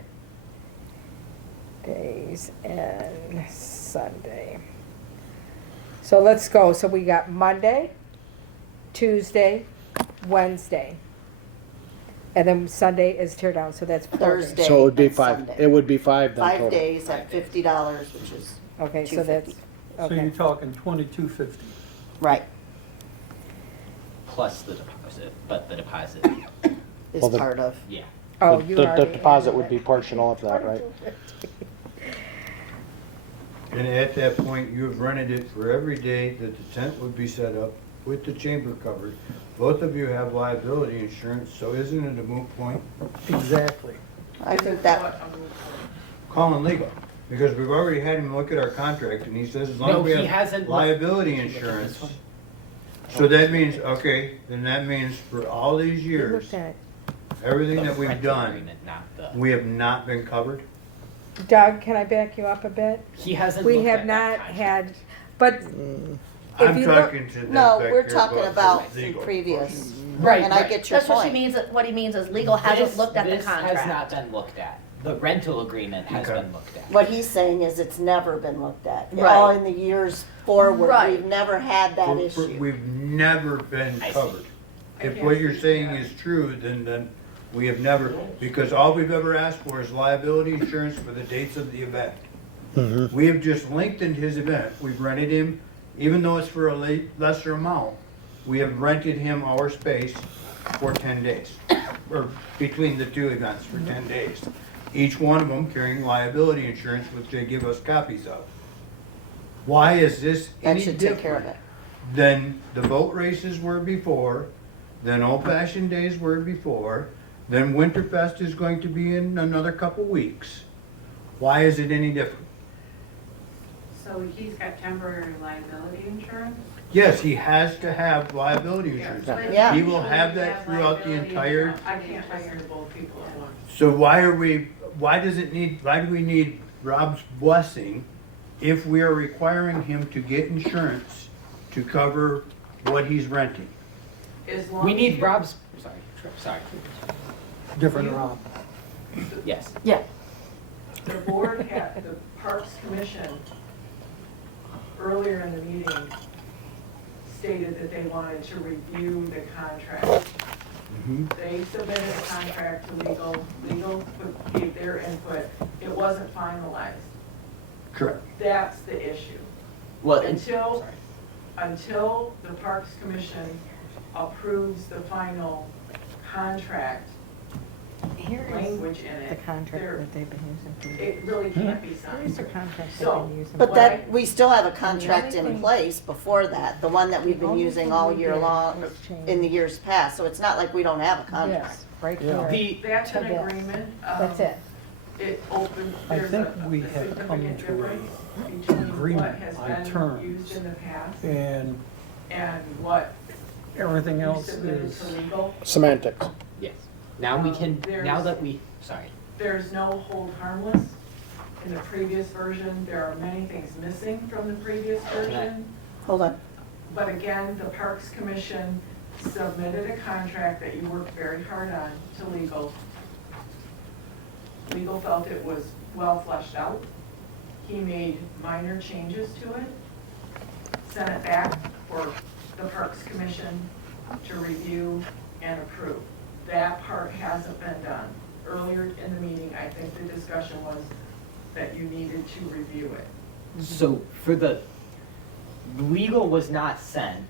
Days and Sunday. So let's go. So we got Monday, Tuesday, Wednesday. And then Sunday is tear down, so that's 4 days. Thursday. So it would be and 5, Sunday. it would be 5 then 5 total. days at $50, which is Okay, so that's, $250. So okay. you're talking 2250. right, Plus the deposit, but the deposit, is Well, the- part of. yeah. Oh, The- you the already deposit added would be that. portional of that, right? And at that point, you have rented it for every day that the tent would be set up with the chamber covered. Both of you have liability insurance, so isn't it a moot point? Exactly. I Is think it that, what a move for? Calling legal, because we've already had him look at our contract, and he says as long No, as we he have hasn't looked- liability Did you look at insurance. this one? So that means, okay, then that means for all these You years, looked at- everything The that we've rental done, agreement, not the. we have not been covered? Doug, can I back you up a bit? He hasn't. We looked have at that not contract. had, but if I'm you look, talking to that no, back we're here talking about legal the previous. portion. Right, And I right. get your That's what she point. means, what he means is legal hasn't This- looked at the This has contract. not been looked at. The rental agreement has Okay. been looked at. What he's saying is it's never been looked at. Right. All in the years forward, Right. we've never had that issue. We've never been I see. covered. I If can't what you're speak to saying that. is true, then we have never, because all we've ever asked for is liability insurance for the dates of the event. Mm-hmm. We have just lengthened his event. We've rented him, even though it's for a lesser amount, we have rented him our space for 10 days, or between the two events for 10 days. Each one of them carrying liability insurance, which they give us copies of. Why is this That any should take care of different it. than the boat races were before, than Old Fashioned Days were before, than Winterfest is going to be in another couple weeks? Why is it any different? So he's got temporary liability insurance? Yes, he has to have liability insurance. But Yeah. He will usually have we that throughout the liability entire, insurance. I can't listen to both people at once. so why do we need Rob's blessing if we are requiring him to get insurance to cover what he's renting? As long We as need you- Rob's, sorry. Different Rob. Yes. Yeah. The board had, the Parks Commission, earlier in the meeting, stated that they wanted to review the contract. They submitted a contract to legal gave their input, it wasn't finalized. Correct. That's the issue. Well, Until the Parks Commission approves the final contract here is language in the it, contract there, that they've been using. it really can't be Here's signed. the contract So, they've been using. But What that, we still have a contract only in thing- place before that, the one that we've The been only using thing all we year did long, was change- in the years past, so it's not like we don't have a contract. Yes, right Yeah. here. That's an To this. agreement. That's it. It opens, I there's think a we have significant come to a difference between what agreement has on been terms. used in the past And and what everything you else submitted is, to legal. Semantics. yes. Now we can, now There's- that we, sorry. There's no hold harmless. In the previous version, there are many things missing from the previous version. Hold on, But again, the Parks Commission submitted a contract that you worked very hard on to legal. Legal felt it was well fleshed out. He made minor changes to it, sent it back for the Parks Commission to review and approve. That part hasn't been done. Earlier in the meeting, I think the discussion was that you needed to review it. So for the, legal was not sent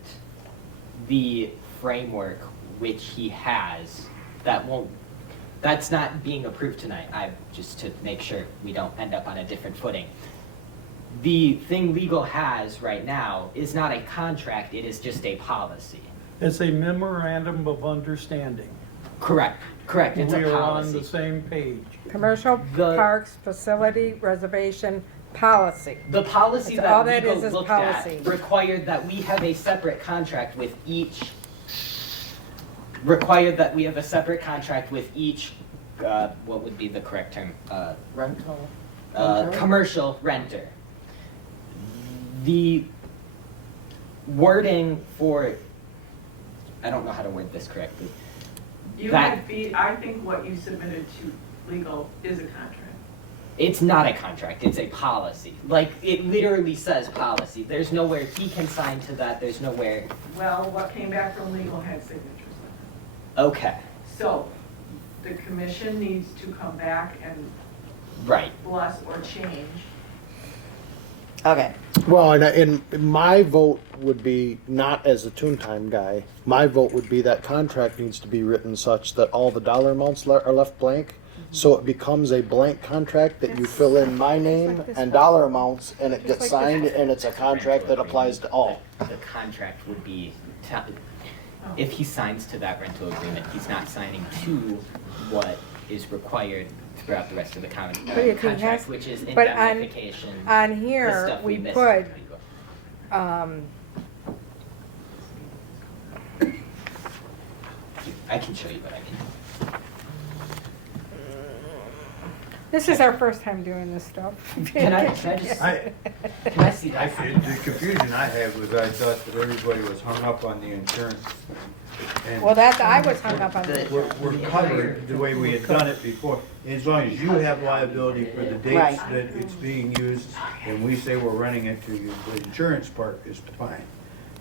the framework which he has that won't, that's not being approved tonight. Just to make sure we don't end up on a different footing. The thing legal has right now is not a contract, it is just a policy. it's a memorandum of understanding. Correct, it's a We are on the policy. same page. Commercial The- Parks Facility Reservation Policy. The policy That's all that that legal is looked policy. at required that we have a separate contract with each, required that we have a separate contract with each, what would be the correct term? Rental. Commercial renter. The wording for, I don't know how to word this correctly. You That- had I think what you submitted to legal is a contract. It's not a contract, it's a policy. Like, it literally says policy. There's nowhere he can sign to that, there's nowhere, Well, what came back from legal had signatures on okay. it. So, the commission needs to come back and Right. bless or change. Okay, Well, and my vote would be, not as a TooonTime guy, my vote would be that contract needs to be written such that all the dollar amounts are left blank. So it becomes a blank contract that you fill in my name and dollar amounts, and it gets signed, and it's a contract that applies to all. The contract would be, if he signs to that rental agreement, he's not signing to what is required throughout the rest of the But if he contract, has- which is but indemnification. On the here, stuff we missed. put, I can show you what I mean. this is our first time doing this stuff. Can I just, I, can I see that? the confusion I had was I thought that everybody was hung up on the insurance thing. And Well, I was hung up on this. we're covered the way we had done it before. As long as you have liability for the dates Right. that it's being used, and we say we're renting it to you, the insurance part is fine.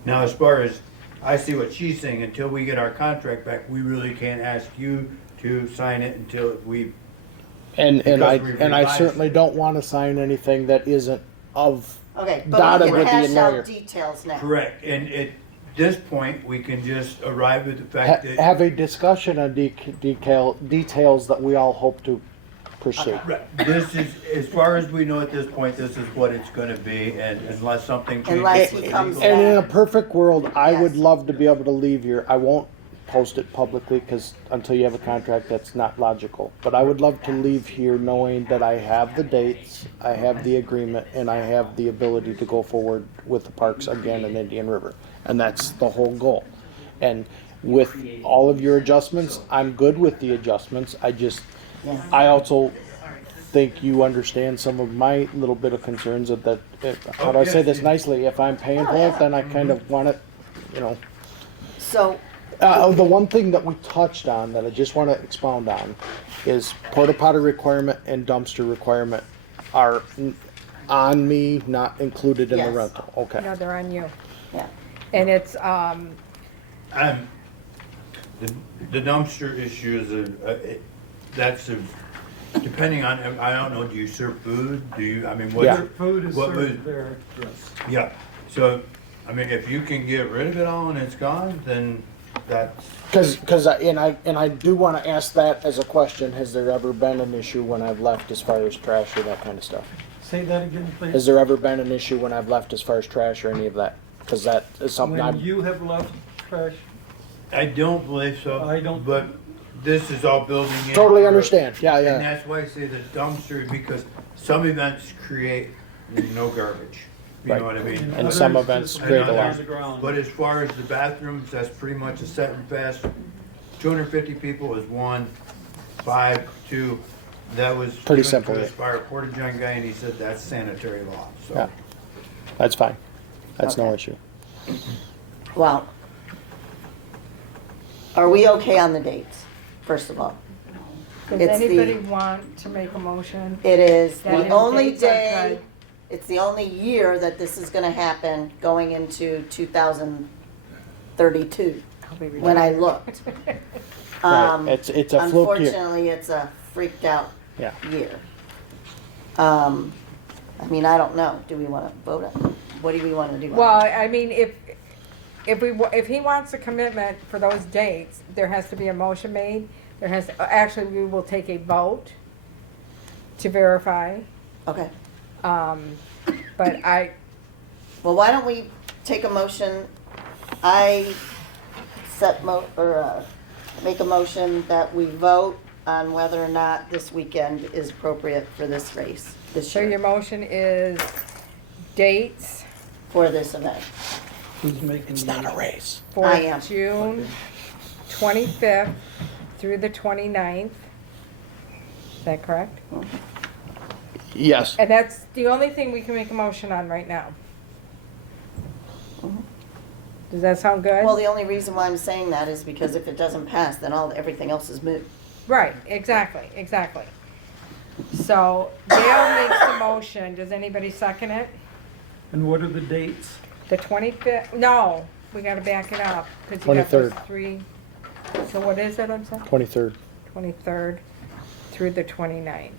Now, as far as, I see what she's saying, until we get our contract back, we really can't ask you to sign it until we, And Because we I revised certainly don't want to sign anything that isn't of okay, but dotted we with can the hash lawyer. out details now. correct. And at this point, we can just arrive at the fact that. have a discussion on details that we all hope to pursue. Right. This is, as far as we know at this point, this is what it's gonna be, and unless something changes. Unless he with comes legal- And in a back. perfect world, I would Yes. love to be able to leave here. I won't post it publicly because until you have a contract, that's not logical. But I would love to leave here knowing that I have the dates, I have the agreement, and I have the ability to go forward with the parks again in Indian River. And that's the whole goal. And with all of your adjustments, I'm good with the adjustments. I also think you understand some of my little bit of concerns of that, how do I say this nicely? If I'm paying for it, then I kind of want it, you know. So, The one thing that we touched on that I just want to expound on is porta potty requirement and dumpster requirement are on me, not included in the Yes. rental. Okay. No, they're on you. yeah, And it's, The dumpster issue is that's depending on, I don't know, do you serve food? Do you, I mean, what? Yeah. Food is what served would- there, yes. Yeah, so, I mean, if you can get rid of it all and it's gone, then that's, I do want to ask that as a question. Has there ever been an issue when I've left as far as trash or that kind of stuff? Say that again, Has please. there ever been an issue when I've left as far as trash or any of that? Because that is something When I'm. you have left trash, I don't believe so. I don't- But this is all building in. Totally understand. Yeah, And yeah. that's why I say the dumpster, because some events create no garbage. You Right. know what I mean? And some others events just create leave it a lot. on the ground. But as far as the bathrooms, that's pretty much a set and fast. 250 people is 1, 5, 2. That was Pretty given simple, to yeah. us by our Porta John guy, and he said that's sanitary law. So Yeah. That's fine. That's no Okay. issue. well, are we okay on the dates, first of all? does It's the- anybody want to make a motion? It is That the his only dates are day, good. it's the only year that this is gonna happen going into 2032, I'll be when I looked. Right. It's a fluke year. Unfortunately, it's a freaked out Yeah. year. I mean, I don't know, do we wanna vote on, what do we wanna do? on Well, it? I mean, if he wants a commitment for those dates, there has to be a motion made. There has, actually, we will take a vote to verify. Okay, But well, why don't we take a motion, I make a motion that we vote on whether or not this weekend is appropriate for this race, this so your year, motion is dates for this event. Who's making It's the not a motion? race. for I am. June 25th through the 29th. Is that correct? Yes. And that's the only thing we can make a motion on right now. Does that sound good? Well, the only reason why I'm saying that is because if it doesn't pass, then everything else is moot. Right, exactly. So Dale makes the motion. Does anybody second it? And what are the dates? The 25th, no, we gotta back it up, because you got those 23rd. three. So what is it, I'm sorry? 23rd. 23rd through the 29th.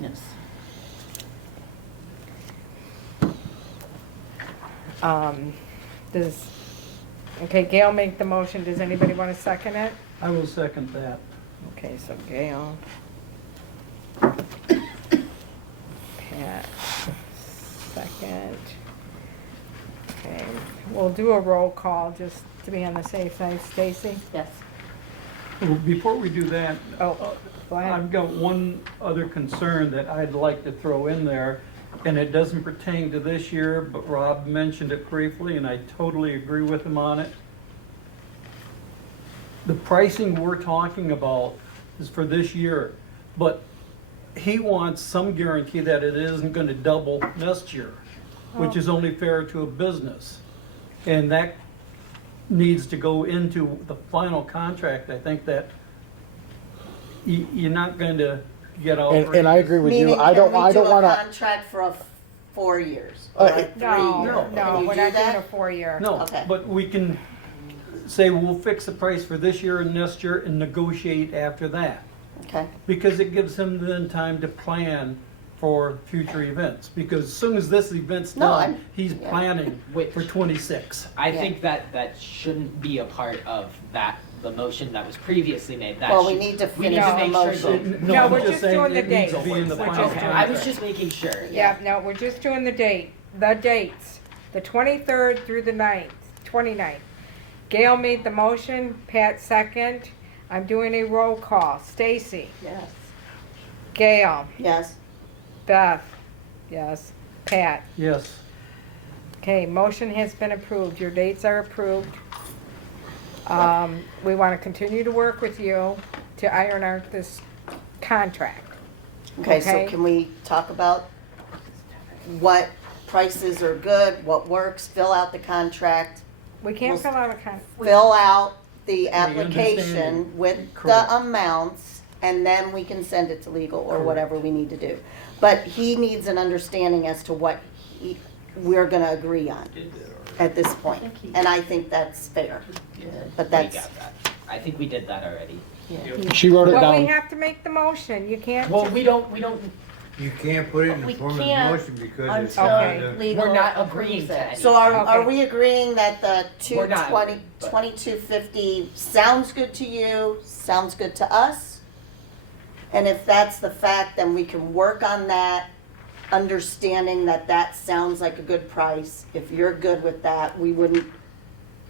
Yes. Okay, Gail make the motion. Does anybody want to second it? I will second that. Okay, so Gail. Pat, second. Okay, we'll do a roll call just to be on the safe side. Stacy? Yes. Well, before we do that, Oh, go ahead. I've got one other concern that I'd like to throw in there, and it doesn't pertain to this year, but Rob mentioned it briefly, and I totally agree with him on it. The pricing we're talking about is for this year, but he wants some guarantee that it isn't gonna double next year, which is only fair to a business. And that needs to go into the final contract. I think that you're not going to get out. And I agree with you. Meaning, I don't can we do a wanna, contract for 4 years or 3 No, years? no, Can you we're do not doing that? a 4-year. No, Okay. but we can say we'll fix the price for this year and next year and negotiate after that. Okay, Because it gives him then time to plan for future events. Because as soon as this event's No, done, I'm- he's yeah. planning Which- for 26. I Yeah. think that shouldn't be a part of the motion that was previously made. That well, we should- need to we need finish to the make sure motion. that- No, I'm we're just saying doing the it needs to dates. be in the We're final just doing- I was contract. just making sure. Yeah, no, we're just doing the dates, the 23rd through the 29th. Gail made the motion, Pat second. I'm doing a roll call. Stacy? Yes. Gail? Yes, Beth? Yes. Pat? Yes. Okay, motion has been approved. Your dates are approved. We want to continue to work with you to iron out this contract. okay, so Okay. can we talk about what prices are good, what works, fill out the contract, We can't Well, fill out a con, fill out the understanding. application with Correct. the amounts, and then we can send it to legal or whatever we need to do. But he needs an understanding as to what we're gonna agree on at this point. And I think that's fair. But We that's, got that. I think we did that already. she wrote it well, we down. have to make the motion. You can't. Well, we don't, You can't put it in the We form of a can't motion because it's until Okay. legal we're not approves agreeing to it. anything. so are Okay. we agreeing that the We're not, 220, but- 2250 sounds good to you, sounds good to us? And if that's the fact, then we can work on that, understanding that that sounds like a good price. If you're good with that, we wouldn't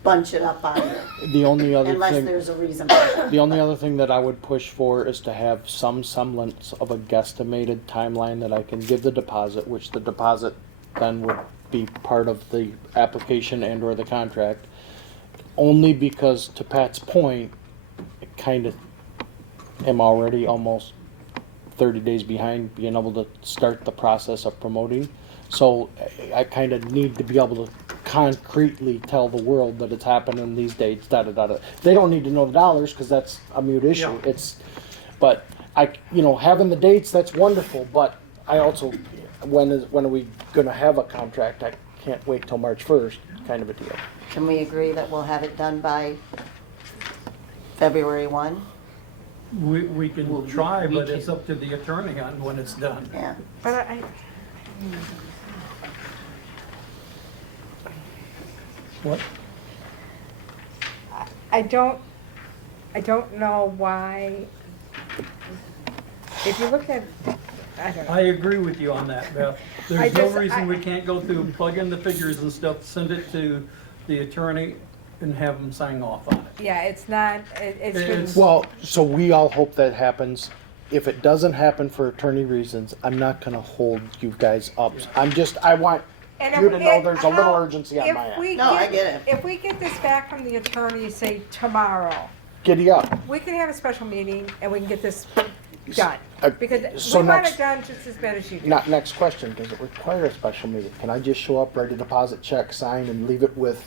bunch it up on you, The only other unless thing, there's a reason for it. the only other thing that I would push for is to have some semblance of a guesstimated timeline that I can give the deposit, which the deposit then would be part of the application and or the contract. Only because, to Pat's point, I kind of am already almost 30 days behind being able to start the process of promoting. So I kind of need to be able to concretely tell the world that it's happening these dates, da da da da. They don't need to know the dollars because that's a mute issue. Yeah. But having the dates, that's wonderful. But I also, when are we gonna have a contract? I can't wait till March 1st, kind of a deal. Can we agree that we'll have it done by February 1? We can Well, try, we but can- it's up to the attorney on when it's done. Yeah. But I, What? I don't know why. If you look at, I don't know. I agree with you on that, Beth. I There's no just- reason I- we can't go through and plug in the figures and stuff, send it to the attorney and have them sign off on it. Yeah, it's not, it shouldn't. It's- Well, so we all hope that happens. If it doesn't happen for attorney reasons, I'm not gonna hold you guys up. I want And you if to know it- there's a little how- urgency on if my end. we No, I get it. If we get this back from the attorney, say tomorrow, Giddy up. we can have a special meeting and we can get this done. Uh, Because so we want next- it done just as bad as you do. Not next question, does it require a special meeting? Can I just show up, write a deposit check, sign, and leave it with?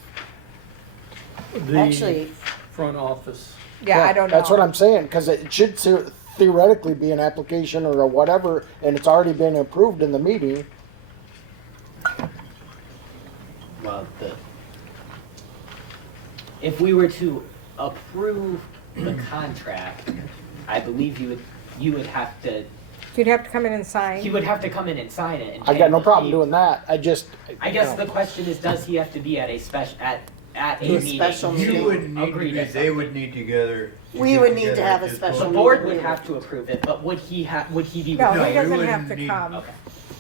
The Actually- front office. Yeah, I don't know. That's what I'm saying, because it should theoretically be an application or a whatever, and it's already been approved in the meeting. Well, if we were to approve the contract, I believe you would have to, You'd have to come in and sign. he would have to come in and sign it. And I pay got no the problem fee. doing that. I just. I guess the question is, does he have to be at a special, at a To a meeting? special You meeting. wouldn't need to Agreed be, at they some would point. need together. We get would need to together have a at this special The point. board would have to approve it, but would he be No, required? he you doesn't wouldn't have to need- come. Okay.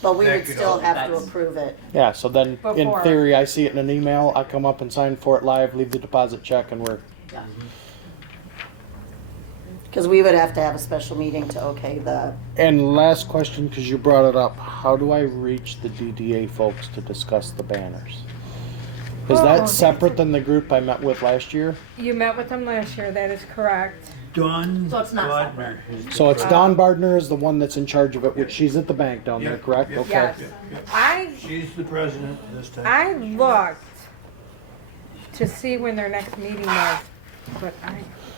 But we That would could still all- have to that's- approve it. Yeah, so then in Before. theory, I see it in an email, I come up and sign for it live, leave the deposit check, and we're. Because we would have to have a special meeting to okay the, And last question, because you brought it up, how do I reach the DDA folks to discuss the banners? Is Oh, that separate than the group I met with last year? You met with them last year, that is correct. Dawn So it's not Gardner is the So it's Uh, Dawn Bardner is the one that's in charge of it, which she's at the bank down there, Yep, correct? yep, Okay. Yes. yep. I She's the president this time. I looked to see when their next meeting was, but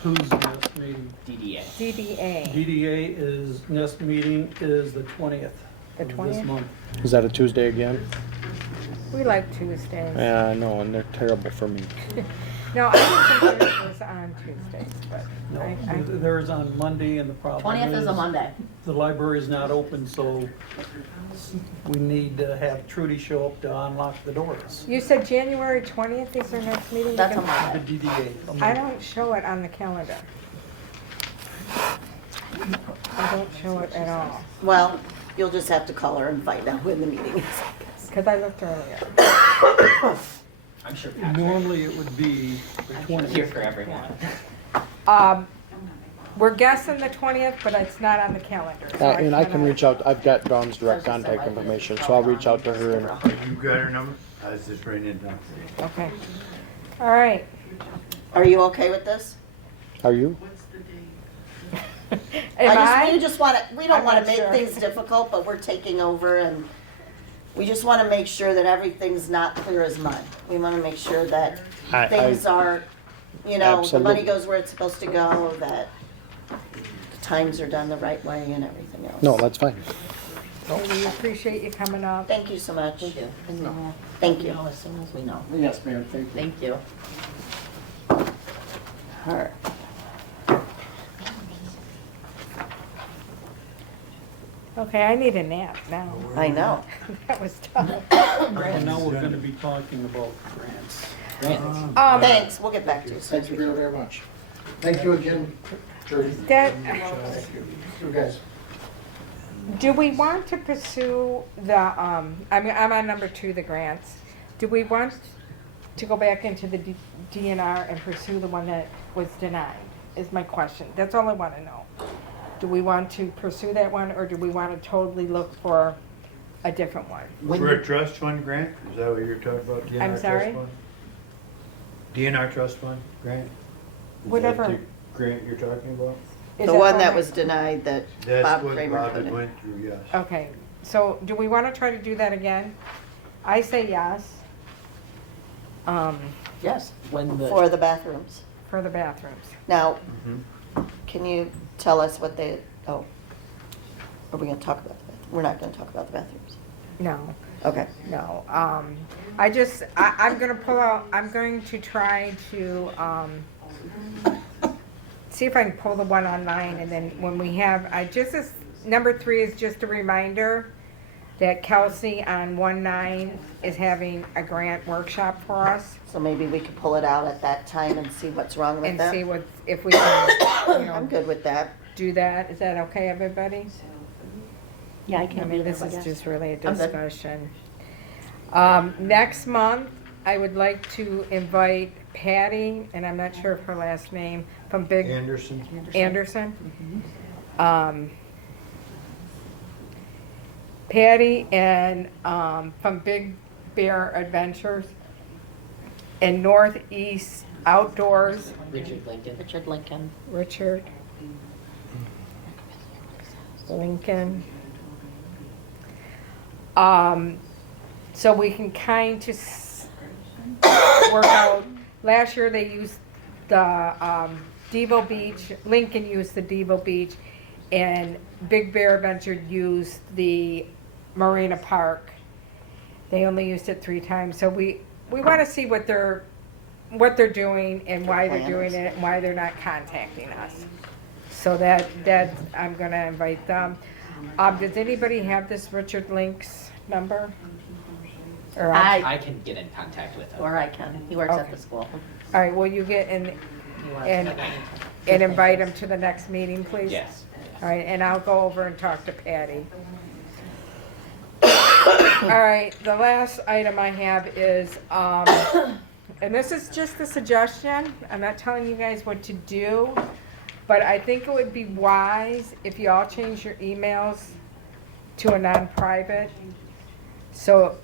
Who's next meeting? DDA. DDA, DDA is, next meeting is the 20th. the of this 20th? month. Is that a Tuesday again? We like Tuesdays. Yeah, I know, and they're terrible for me. No, I didn't think it was on Tuesdays, but No, I, theirs on Monday, and the problem 20th is a Monday. the library's not open, so we need to have Trudy show up to unlock the doors. you said January 20th is their next meeting? That's a The Monday. DDA. I don't show it on the calendar. I don't show it at all, well, you'll just have to call her and find out when the meeting is. because I looked earlier. I'm sure Patrick Normally, it would be the is here 20th. for everyone. We're guessing the 20th, but it's not on the calendar. so And I can cannot- reach out, I've got Dawn's direct contact information, so I'll reach out to her and. You got her number? I was just writing it down. Okay. All right. Are you okay with this? Are you? What's the date? Am We just want to, we don't I'm want to not make sure. things difficult, but we're taking over and we just want to make sure that everything's not clear as mud. We want to make sure that things are, you know, the Absolutely. money goes where it's supposed to go, that the times are done the right way and everything else. No, that's fine. We appreciate you coming up. Thank you so much. We do. Thank you. As soon as we know. Yes, ma'am, thank you. Thank you. All right. Okay, I need a nap now. I know. That was tough. And now we're gonna be talking about grants. Thanks, we'll get back to you. Thank you very much. Thank you again, Judy. That, You guys. do we want to pursue the, I'm on number 2, the grants. Do we want to go back into the DNR and pursue the one that was denied, is my question. That's all I want to know. Do we want to pursue that one, or do we want to totally look for a different one? For a trust fund grant? Is that what you're talking about? DNR I'm trust sorry? fund? DNR trust fund grant? Is Whatever. that the grant you're talking about? Is The one the that was denied that That's Bob what Kramer Bob put had in. went through, yes. Okay, so do we want to try to do that again? I say yes. Yes. When the For the bathrooms. For the bathrooms. Now, Mhm. can you tell us what they, oh, are we gonna talk about the bathrooms? We're not gonna talk about the bathrooms. No, Okay. no. I'm gonna pull out, I'm going to try to, see if I can pull the one online, and then when we have, number 3 is just a reminder that Kelsey on 1/9 is having a grant workshop for us, So maybe we could pull it out at that time and see what's wrong with and that? see if we can, you I'm know, good with that. do that. Is that okay, everybody? Yeah, I I can't mean, be there, this I is guess. just really a I'm good. discussion. Next month, I would like to invite Patty, and I'm not sure of her last name, from Big Anderson? Anderson. Patty and, from Big Bear Adventures and Northeast Outdoors, Richard Lincoln. Richard Lincoln. Richard Lincoln. So we can kind of work out, last year they used the DeVoe Beach, Lincoln used the DeVoe Beach, and Big Bear Adventure used the Marina Park. They only used it 3 times, so we want to see what they're doing and why they're doing it and why they're not contacting us. So that, I'm gonna invite them. Does anybody have this Richard Link's number? Or I can get in contact with him. Or I can, he works at Okay. the school. all right, will you get and invite him to the next meeting, please? Yes. All right, and I'll go over and talk to Patty. All right, the last item I have is, and this is just a suggestion, I'm not telling you guys what to do, but I think it would be wise if you all change your emails to a non-private. So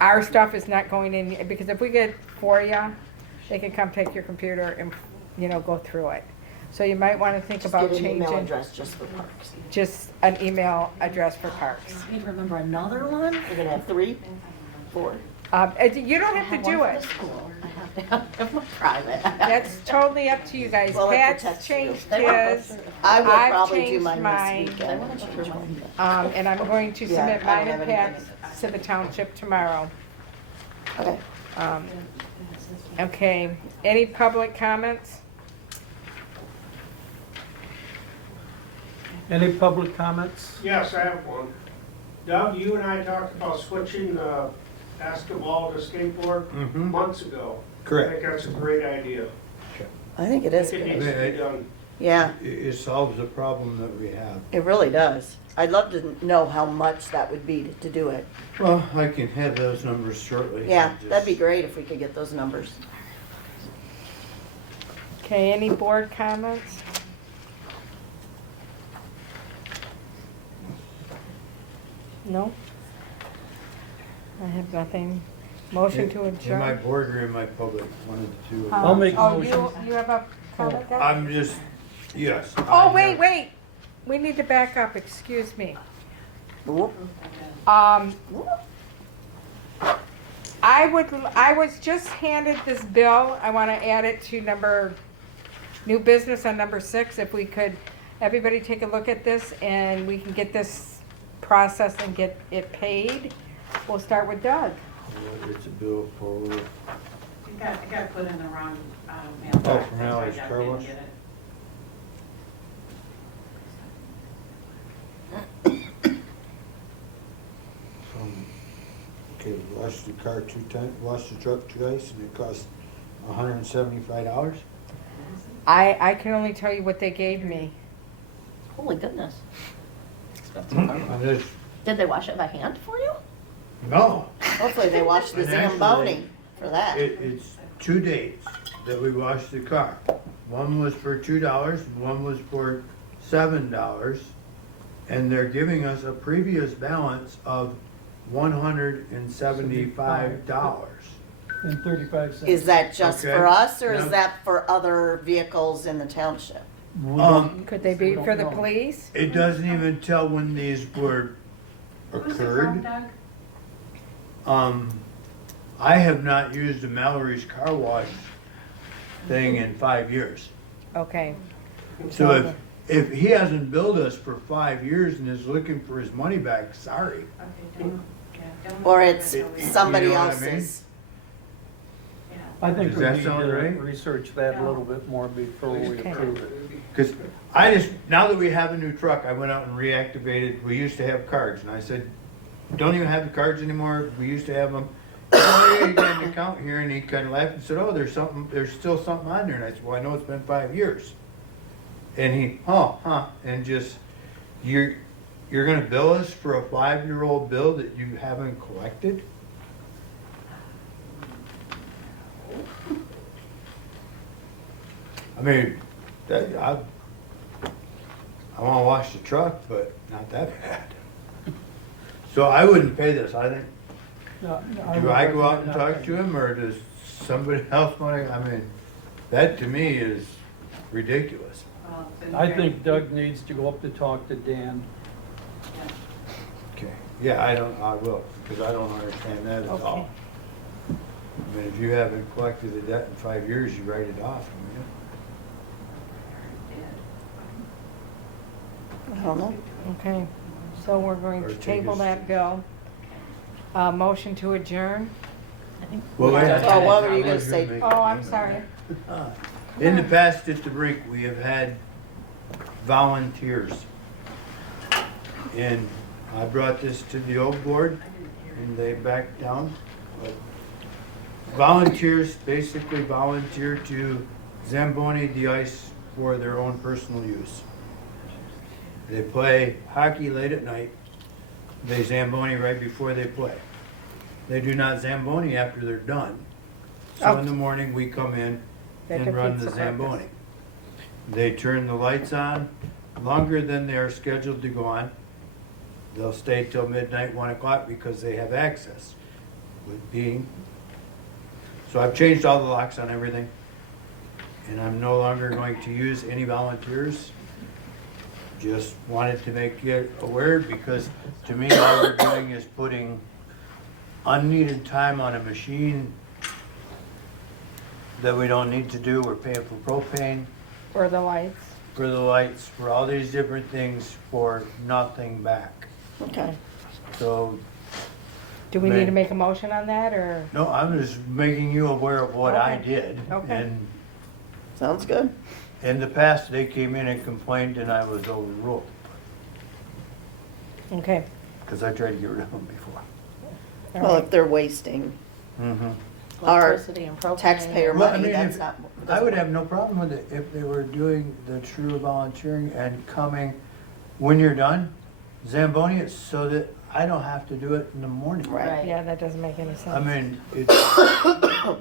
our stuff is not going in, because if we get FOIA, they can come take your computer and, go through it. So you might want to think Just about get an email changing address just for parks. just an email address for parks. I need to remember another one. You're gonna have 3, 4. You don't have to do One for it. the school. I have to have my private. That's totally up to you guys. Well, it Pat's protects you. changed They want his, those. I will I've probably do changed mine mine. this They weekend. want to change mine. and I'm going to Yeah, submit I mine don't and have Pat's to the township tomorrow. Okay. Okay, any public comments? Any public comments? Yes, I have one. Doug, you and I talked about switching basketball to skateboard Mhm. months ago. I Correct. think that's a great idea. I think it is It good. needs to be done. Yeah, It solves a problem that we have. it really does. I'd love to know how much that would be to do it. Well, I can have those numbers shortly. Yeah, Just- that'd be great if we could get those numbers. Okay, any board comments? No? I have nothing. Motion to In my adjourn? board or in my public, one of the two. I'll make a Oh, motion. you have a comment there? I'm just, yes. I Oh, wait, have- wait. We need to back up, excuse me. Whoop. I was just handed this bill. I want to add it to new business on number 6. If we could, everybody take a look at this and we can get this processed and get it paid. We'll start with Doug. It's a bill for, It got put in the wrong mailbox. Oh, from That's why I Alex didn't Carlos? get it. okay, we washed the car 2 times, washed the truck twice, and it cost $175. I can only tell you what they gave me. Holy goodness. Expensive car. And this, Did they wash it by hand for you? no, Hopefully they wash the And actually, Zamboni for that. it's 2 days that we washed the car. One was for $2 and one was for $7. And they're giving us a previous balance of $175. And 35 cents. Is that just Okay. for us or No. is that for other vehicles in the township? We don't- Could they be we don't for the know. police? It doesn't even tell when these were Who's it from, occurred. Doug? I have not used a Mallory's car wash thing in 5 years. Okay. So if he hasn't billed us for 5 years and is looking for his money back, sorry. Okay, don't, yeah, don't. Or it's It- somebody you know what I mean? else's? Yeah. I think Does we that need sound to right? research that a little bit more before we Okay. approve it. Because now that we have a new truck, I went out and reactivated, we used to have cards, and I said, don't even have the cards anymore, we used to have them. Oh, yeah, you got an account here, and he kind of laughed and said, oh, there's still something on there, and I said, well, I know it's been 5 years. And he, and just, you're gonna bill us for a 5-year-old bill that you haven't collected? I mean, I wanna wash the truck, but not that bad. So I wouldn't pay this, I think, No, do would I go out and recommend not talk paying. to him, or does somebody else wanna, I mean, that to me is ridiculous. Well, it's in I there. think Doug needs to go up to talk to Dan. Yeah. Okay, yeah, I will, because I don't understand that at all. I mean, if you haven't collected the debt in 5 years, you write it off, don't you? I don't know. Okay, so we're going Or to take table his- that bill. Motion to adjourn? Well, wait a minute. Oh, what were you gonna say? Oh, I'm sorry. In the past at the rink, we have had volunteers. And I brought this to the old board and they backed down. But volunteers basically volunteer to Zamboni the ice for their own personal use. They play hockey late at night. They Zamboni right before they play. They do not Zamboni after they're done. So in the morning, we come in That and run defeats the the purpose. Zamboni. They turn the lights on longer than they are scheduled to go on. They'll stay till midnight, 1 o'clock, because they have access. With being, so I've changed all the locks on everything. And I'm no longer going to use any volunteers. Just wanted to make you aware, because to me, all we're doing is putting unneeded time on a machine that we don't need to do. We're paying for propane, For the lights. for the lights, for all these different things for nothing back. Okay. So, Do we need to May- make a motion on that, or? no, I'm just making you aware of what I Okay. did. Okay. And Sounds good. in the past, they came in and complained and I was overruled, Okay. because I tried to get rid of them before. all Well, right. if they're wasting Mm-hmm. our Electricity and propane. taxpayer Well, I money, mean, that's if- not. I would have no problem with it if they were doing the true volunteering and coming when you're done, Zamboni it so that I don't have to do it in the morning. Right. Yeah, that doesn't make any sense. I mean, it's,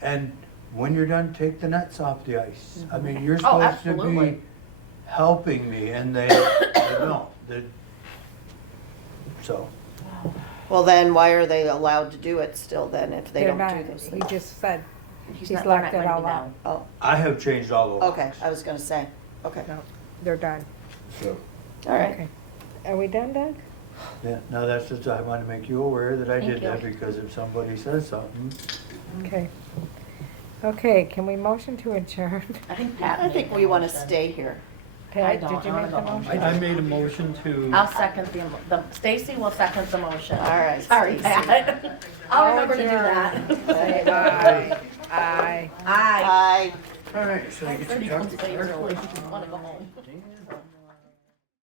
and when you're done, take the nets off the ice. I mean, you're Oh, supposed to be absolutely. helping me and they don't. So, Well, then why are they allowed to do it still then if they They're don't not, do those he things? just said, He's He's not, locked they're it not all going to up. be down. Oh, I have changed all the locks. okay, I was gonna say, okay, no, they're done. So, all right. Okay. Are we done, Doug? yeah, no, that's just, I want to make you aware that I Thank did that you. because if somebody says something, Okay. Okay, can we motion to adjourn? I think Pat I made think the we wanna motion. stay here. Pat, don't. did you I make the wanna go home. motion? I made a motion to. I'll second the Stacy will second the motion. All right, Sorry, Stacy. Pat. I'll remember to do that. Say aye. Aye. Aye. Bye. all right, so I get to Pretty talk cool to to say Clark. early. Wanna go home.